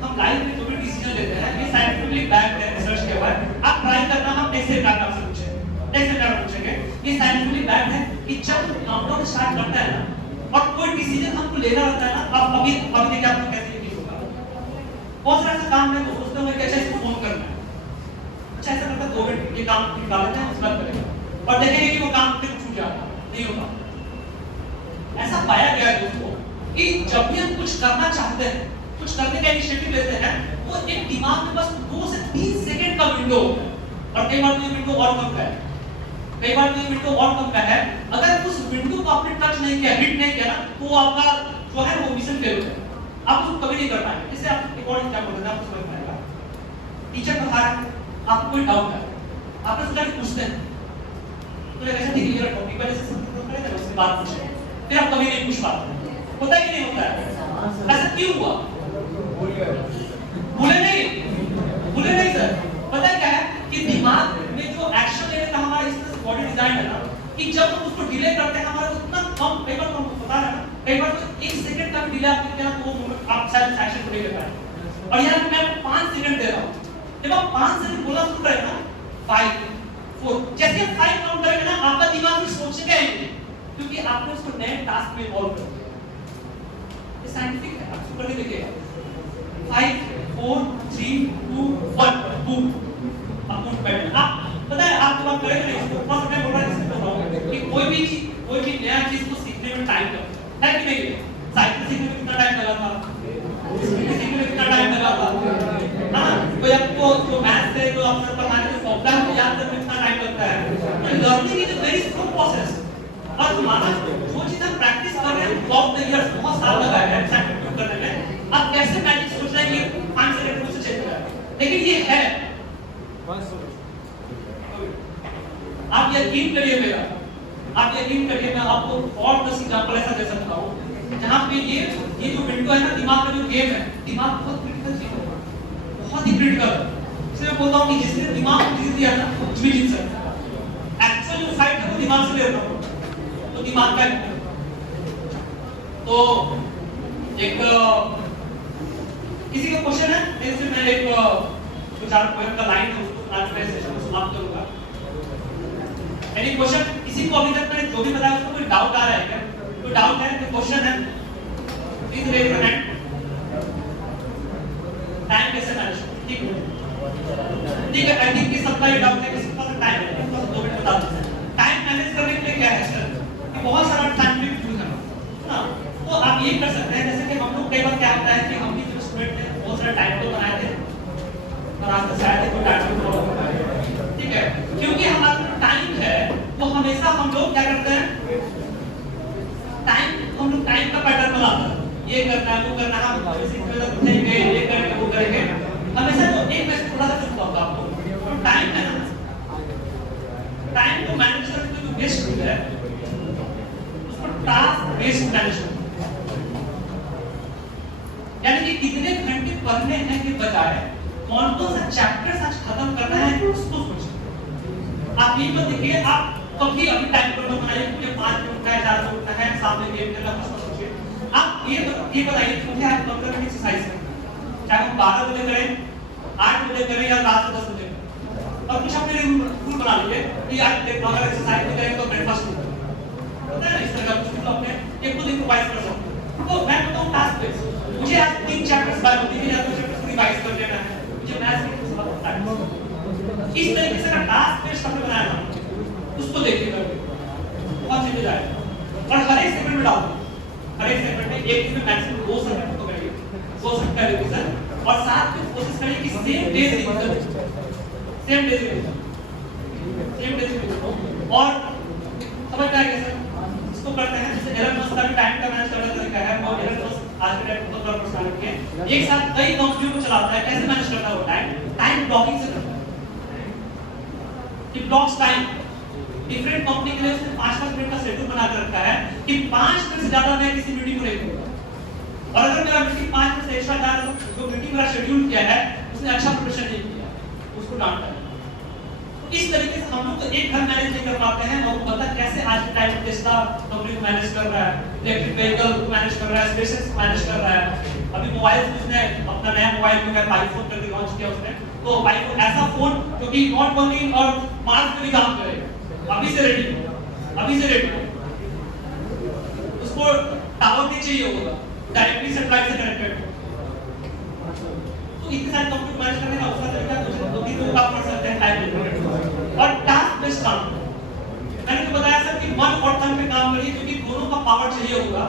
हम लाइफ में जो भी डिसीजन लेते हैं ये साइंटिफिकली बैक्ड है, रिसर्च के बाद। आप ट्राई करना, हम नेक्स्ट सेकंड आपसे पूछेंगे ये साइंटिफिकली बैक्ड है कि जब काउंटडाउन स्टार्ट करता है ना और कोई डिसीजन हमको लेना होता है ना, अब अभी देखिए आपको कैसे यकीन होगा। बहुत सारा ऐसा काम है तो सोचते होंगे कि अच्छा इसको फोन करना है, अच्छा ऐसा करता 2 मिनट ये काम निकाल लेते हैं, उसके बाद करेंगे और देखेंगे कि वो काम फिर छूट जाता नहीं होता। ऐसा पाया गया है दोस्तों कि जब भी हम कुछ करना चाहते हैं, कुछ करने का इनिशिएटिव लेते हैं, वो एक दिमाग में बस 2 से 3 सेकंड का विंडो होता है और कई बार तो ये विंडो और कम का है, कई बार तो ये विंडो और कम का है। अगर उस विंडो को आपने टच नहीं किया, हिट नहीं किया ना, तो आपका जो है वो मिशन फेल हो जाएगा, आप उसको कभी नहीं कर पाएंगे। इससे आप एक और एग्जांपल देता हूं, आपको समझ में आएगा। टीचर पढ़ा रहा है, आपको कोई डाउट है, आपने सोचा कि पूछते हैं, तो ये कैसे ठीक है, ये टॉपिक पहले से समझ करें उसके बाद पूछें, फिर आप कभी नहीं पूछ पाते। होता है कि नहीं होता है? ऐसा क्यों हुआ? भूले नहीं सर। पता है क्या है कि दिमाग में जो एक्शन लेने का हमारा इस तरह से बॉडी डिजाइन है ना कि जब हम उसको डिले करते हैं हमारा उतना कम, कई बार तो हमको पता है ना, कई बार तो 1 सेकंड का भी डिले आप देते हैं तो वो मोमेंट आप शायद एक्शन को नहीं ले पाए। और यार मैं आपको 5 सेकंड दे रहा हूं, जब आप 5 सेकंड बोला शुरू करें ना 5 4 जैसे आप 5 काउंट करेंगे ना आपका दिमाग भी सोचेगा ही नहीं, क्योंकि आपने उसको नए टास्क में इन्वॉल्व कर दिया। ये साइंटिफिक है, आप सुपर देखिएगा 5 4 3 2 1 बूम आप उठ बैठे। आप पता है आप जब आप करेंगे ना इसको फर्स्ट मैं बोल रहा हूं कि कोई भी नया चीज को सीखने में टाइम लगता है कि नहीं? साइकिल सीखने में कितना टाइम लगा था, सीखने में कितना टाइम लगा था, हां कोई आपको जो मैथ से जो आपने पढ़ाने के फॉर्मूला को याद करने में कितना टाइम लगता है। Learning is a very slow process और हमारा जो चीज हम प्रैक्टिस कर रहे हैं थ्रू द इयर्स बहुत साल लगा है एक्सेप्ट करने में। आप कैसे मैजिक सोच रहे हैं कि 5 सेकंड में से चेंज हो जाएगा, लेकिन ये है। आप यकीन करिए मेरा, आप यकीन करिए मैं आपको और 10 एग्जांपल ऐसा दे सकता हूं जहां पे ये जो विंडो है ना दिमाग का जो गेम है, दिमाग बहुत क्रिटिकल चीज है, बहुत ही क्रिटिकल। इसलिए मैं बोलता हूं कि जिसने दिमाग को जीत दिया ना कुछ भी जीत सकता है। एक्चुअल जो फाइट है वो दिमाग से ले रहा हूं, तो दिमाग का तो एक किसी का क्वेश्चन है, जैसे मैं एक विचार पोएम का लाइन है उसको आज मैं सेशन को समाप्त करूंगा। Any question? किसी को अभी तक मैंने जो भी बताया उसको कोई डाउट आ रहा है क्या? कोई डाउट है, कोई क्वेश्चन है? Please raise your hand. Time कैसे मैनेज? ठीक है, आई थिंक कि सबका ये डाउट है कि सबका टाइम है, तो 2 मिनट बता दो। टाइम मैनेज करने के लिए क्या है सर? कि बहुत सारा टाइम भी यूज करना है ना, तो आप ये कर सकते हैं जैसे कि हम लोग कई बार क्या होता है कि हम भी जो स्टूडेंट हैं बहुत सारा टाइम तो बनाए थे और आज तक शायद कोई टाइम तो फॉलो कर पाए, ठीक है? क्योंकि हमारा टाइम है वो हमेशा हम लोग क्या करते हैं, हम लोग टाइम का पैटर्न बनाते हैं, ये करना है वो करना है, हम उठेंगे ये करेंगे वो करेंगे हमेशा। तो एक मैं थोड़ा सा चुप होगा आपको, तो टाइम है ना, टाइम को मैनेज करने का जो बेस्ट टूल है उसको टास्क बेस्ड मैनेजमेंट, यानी कि कितने घंटे पढ़ने हैं के बजाय कौन सा चैप्टर आज खत्म करना है उसको सोचिए। आप ये मत देखिए आप कभी अभी टाइम पर बनाइए मुझे 5 मिनट उठना है, 4 मिनट उठना है, सामने गेम खेलना है, सोचिए। आप ये बताइए मुझे आज 15 मिनट एक्सरसाइज करना है, चाहे हम 12 बजे करें, 8 बजे करें या रात को 10 बजे करें, और कुछ अपने रूल बना लीजिए कि आज अगर एक्सरसाइज नहीं करेंगे तो ब्रेकफास्ट नहीं करेंगे, पता है इस तरह का कुछ अपने ये खुद इम्प्रोवाइज कर सकते हैं। तो मैं बताऊं टास्क बेस्ड, मुझे आज 3 चैप्टर्स बायोलॉजी के या 2 चैप्टर्स रिवाइज कर लेना है, मुझे मैथ्स के सब पता है। इस तरीके से का टास्क बेस्ड हमने बनाया ना उसको देखिएगा बहुत चीजें जाएगा और हर एक सेकंड में डाल, हर एक सेकंड में एक दिन में मैक्सिमम 2 सेकंड तो करिए, 2 सेकंड का रिवीजन और साथ में कोशिश करिए कि सेम डे रिवीजन और समझ में आएगा सर। इसको करते हैं जैसे एलन मस्क का भी टाइम का मैनेज करने का तरीका है, और एलन मस्क आज के टाइम बहुत बड़ा पर्सनालिटी है, एक साथ कई कंपनियों को चलाता है, कैसे मैनेज करता है वो टाइम ब्लॉकिंग से करता है। कि ब्लॉक्स टाइम डिफरेंट कंपनी के लिए उसने 5-5 मिनट का शेड्यूल बना कर रखा है कि 5 मिनट से ज्यादा मैं किसी मीटिंग को नहीं दूंगा, और अगर मेरा मीटिंग 5 मिनट से एक्स्ट्रा जा रहा है तो जो मीटिंग मेरा शेड्यूल किया है उसने अच्छा प्रोडक्शन नहीं किया, उसको डांटना है। तो इस तरीके से हम लोग तो एक घर मैनेज नहीं कर पाते हैं और पता कैसे आज के टाइम में टेस्ला कंपनी को मैनेज कर रहा है, इलेक्ट्रिक व्हीकल को मैनेज कर रहा है, स्पेसेस को मैनेज कर रहा है। अभी मोबाइल उसने अपना नया मोबाइल जो है आईफोन करके लॉन्च किया उसने, तो आईफोन ऐसा फोन जो कि नॉट ओनली और मार्स पे भी काम करेगा, अभी से रेडी है, अभी से रेडी है। उसको टावर नहीं चाहिए होगा, डायरेक्टली सैटेलाइट से कनेक्टेड। तो इतने सारे कंप्यूटर मैनेज करने का दूसरा तरीका कुछ दो तीन लोग काम कर सकते हैं हाइब्रिड और टास्क बेस्ड काम। मैंने तो बताया सर कि वन और थर्ड पे काम करिए क्योंकि दोनों का पावर चाहिए होगा।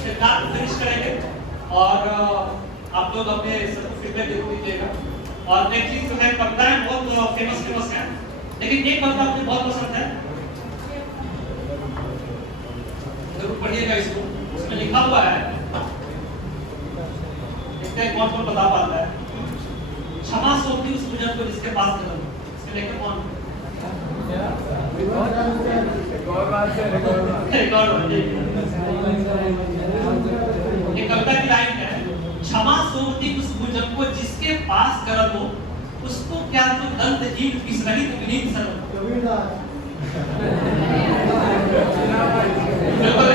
फिर फिनिश करेंगे और आप लोग अपने सबको फीडबैक जरूर दीजिएगा। और नेक्स्ट चीज जो है कविताएं बहुत फेमस हैं, लेकिन एक कविता मुझे बहुत पसंद है, जरूर पढ़िएगा इसको। उसमें लिखा हुआ है, इसका कौन बता पाता है, क्षमा सौंपी उस बुजुर्ग को जिसके पास कलम। इसके लेकर कौन? ये कविता की लाइन है, क्षमा सौंपती उस बुजुर्ग को जिसके पास कलम हो, उसको क्या तो दंतहीन विसरहित विनीत सरल। बिल्कुल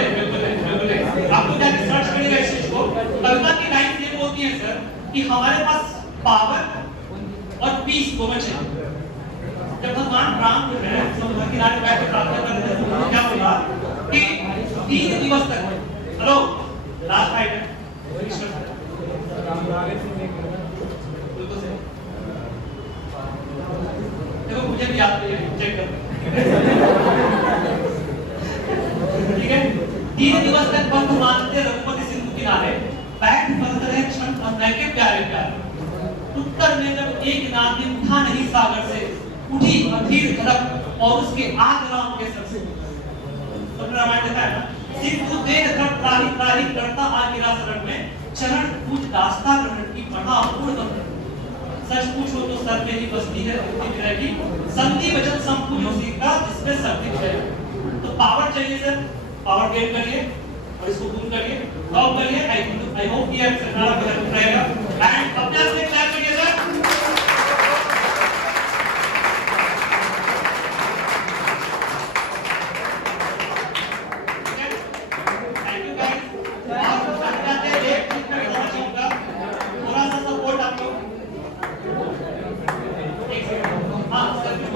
आप लोग जाके सर्च करिएगा इस चीज को। कविता की लाइन ये बोलती है सर कि हमारे पास पावर और पीस दोनों चाहिए। जब भगवान राम जो है समुद्र किनारे बैठ कर प्रार्थना कर रहे थे तो क्या बोला कि 3 दिवस तक, हेलो लास्ट फाइट है देखो मुझे भी याद नहीं है, चेक कर ठीक है। 3 दिवस तक बंद मानते रघुपति सिंधु किनारे बैठ फलते रहे क्षण अन्याय के प्यारे प्यारे। उत्तर में जब एक नादी उठा नहीं सागर से, उठी अधीर धड़क और उसके आग राम के सर से। तो रामायण देखा है ना, सिंधु देह कर त्राही त्राही करता आ गिरा शरण में, चरण पूज दास्ता ग्रहण की पढ़ा पूर्ण बंद। सच पूछो तो सर में ही बसती है बुद्धि मिलेगी, संधि वचन संपूर्ण उसी का जिसमें शक्ति मिलेगी। तो पावर चाहिए सर, पावर गेन करिए और इसको पूर्ण करिए, टॉप करिए। आई होप ये आपका रहेगा एंड अपने आप से क्लैप करिए सर।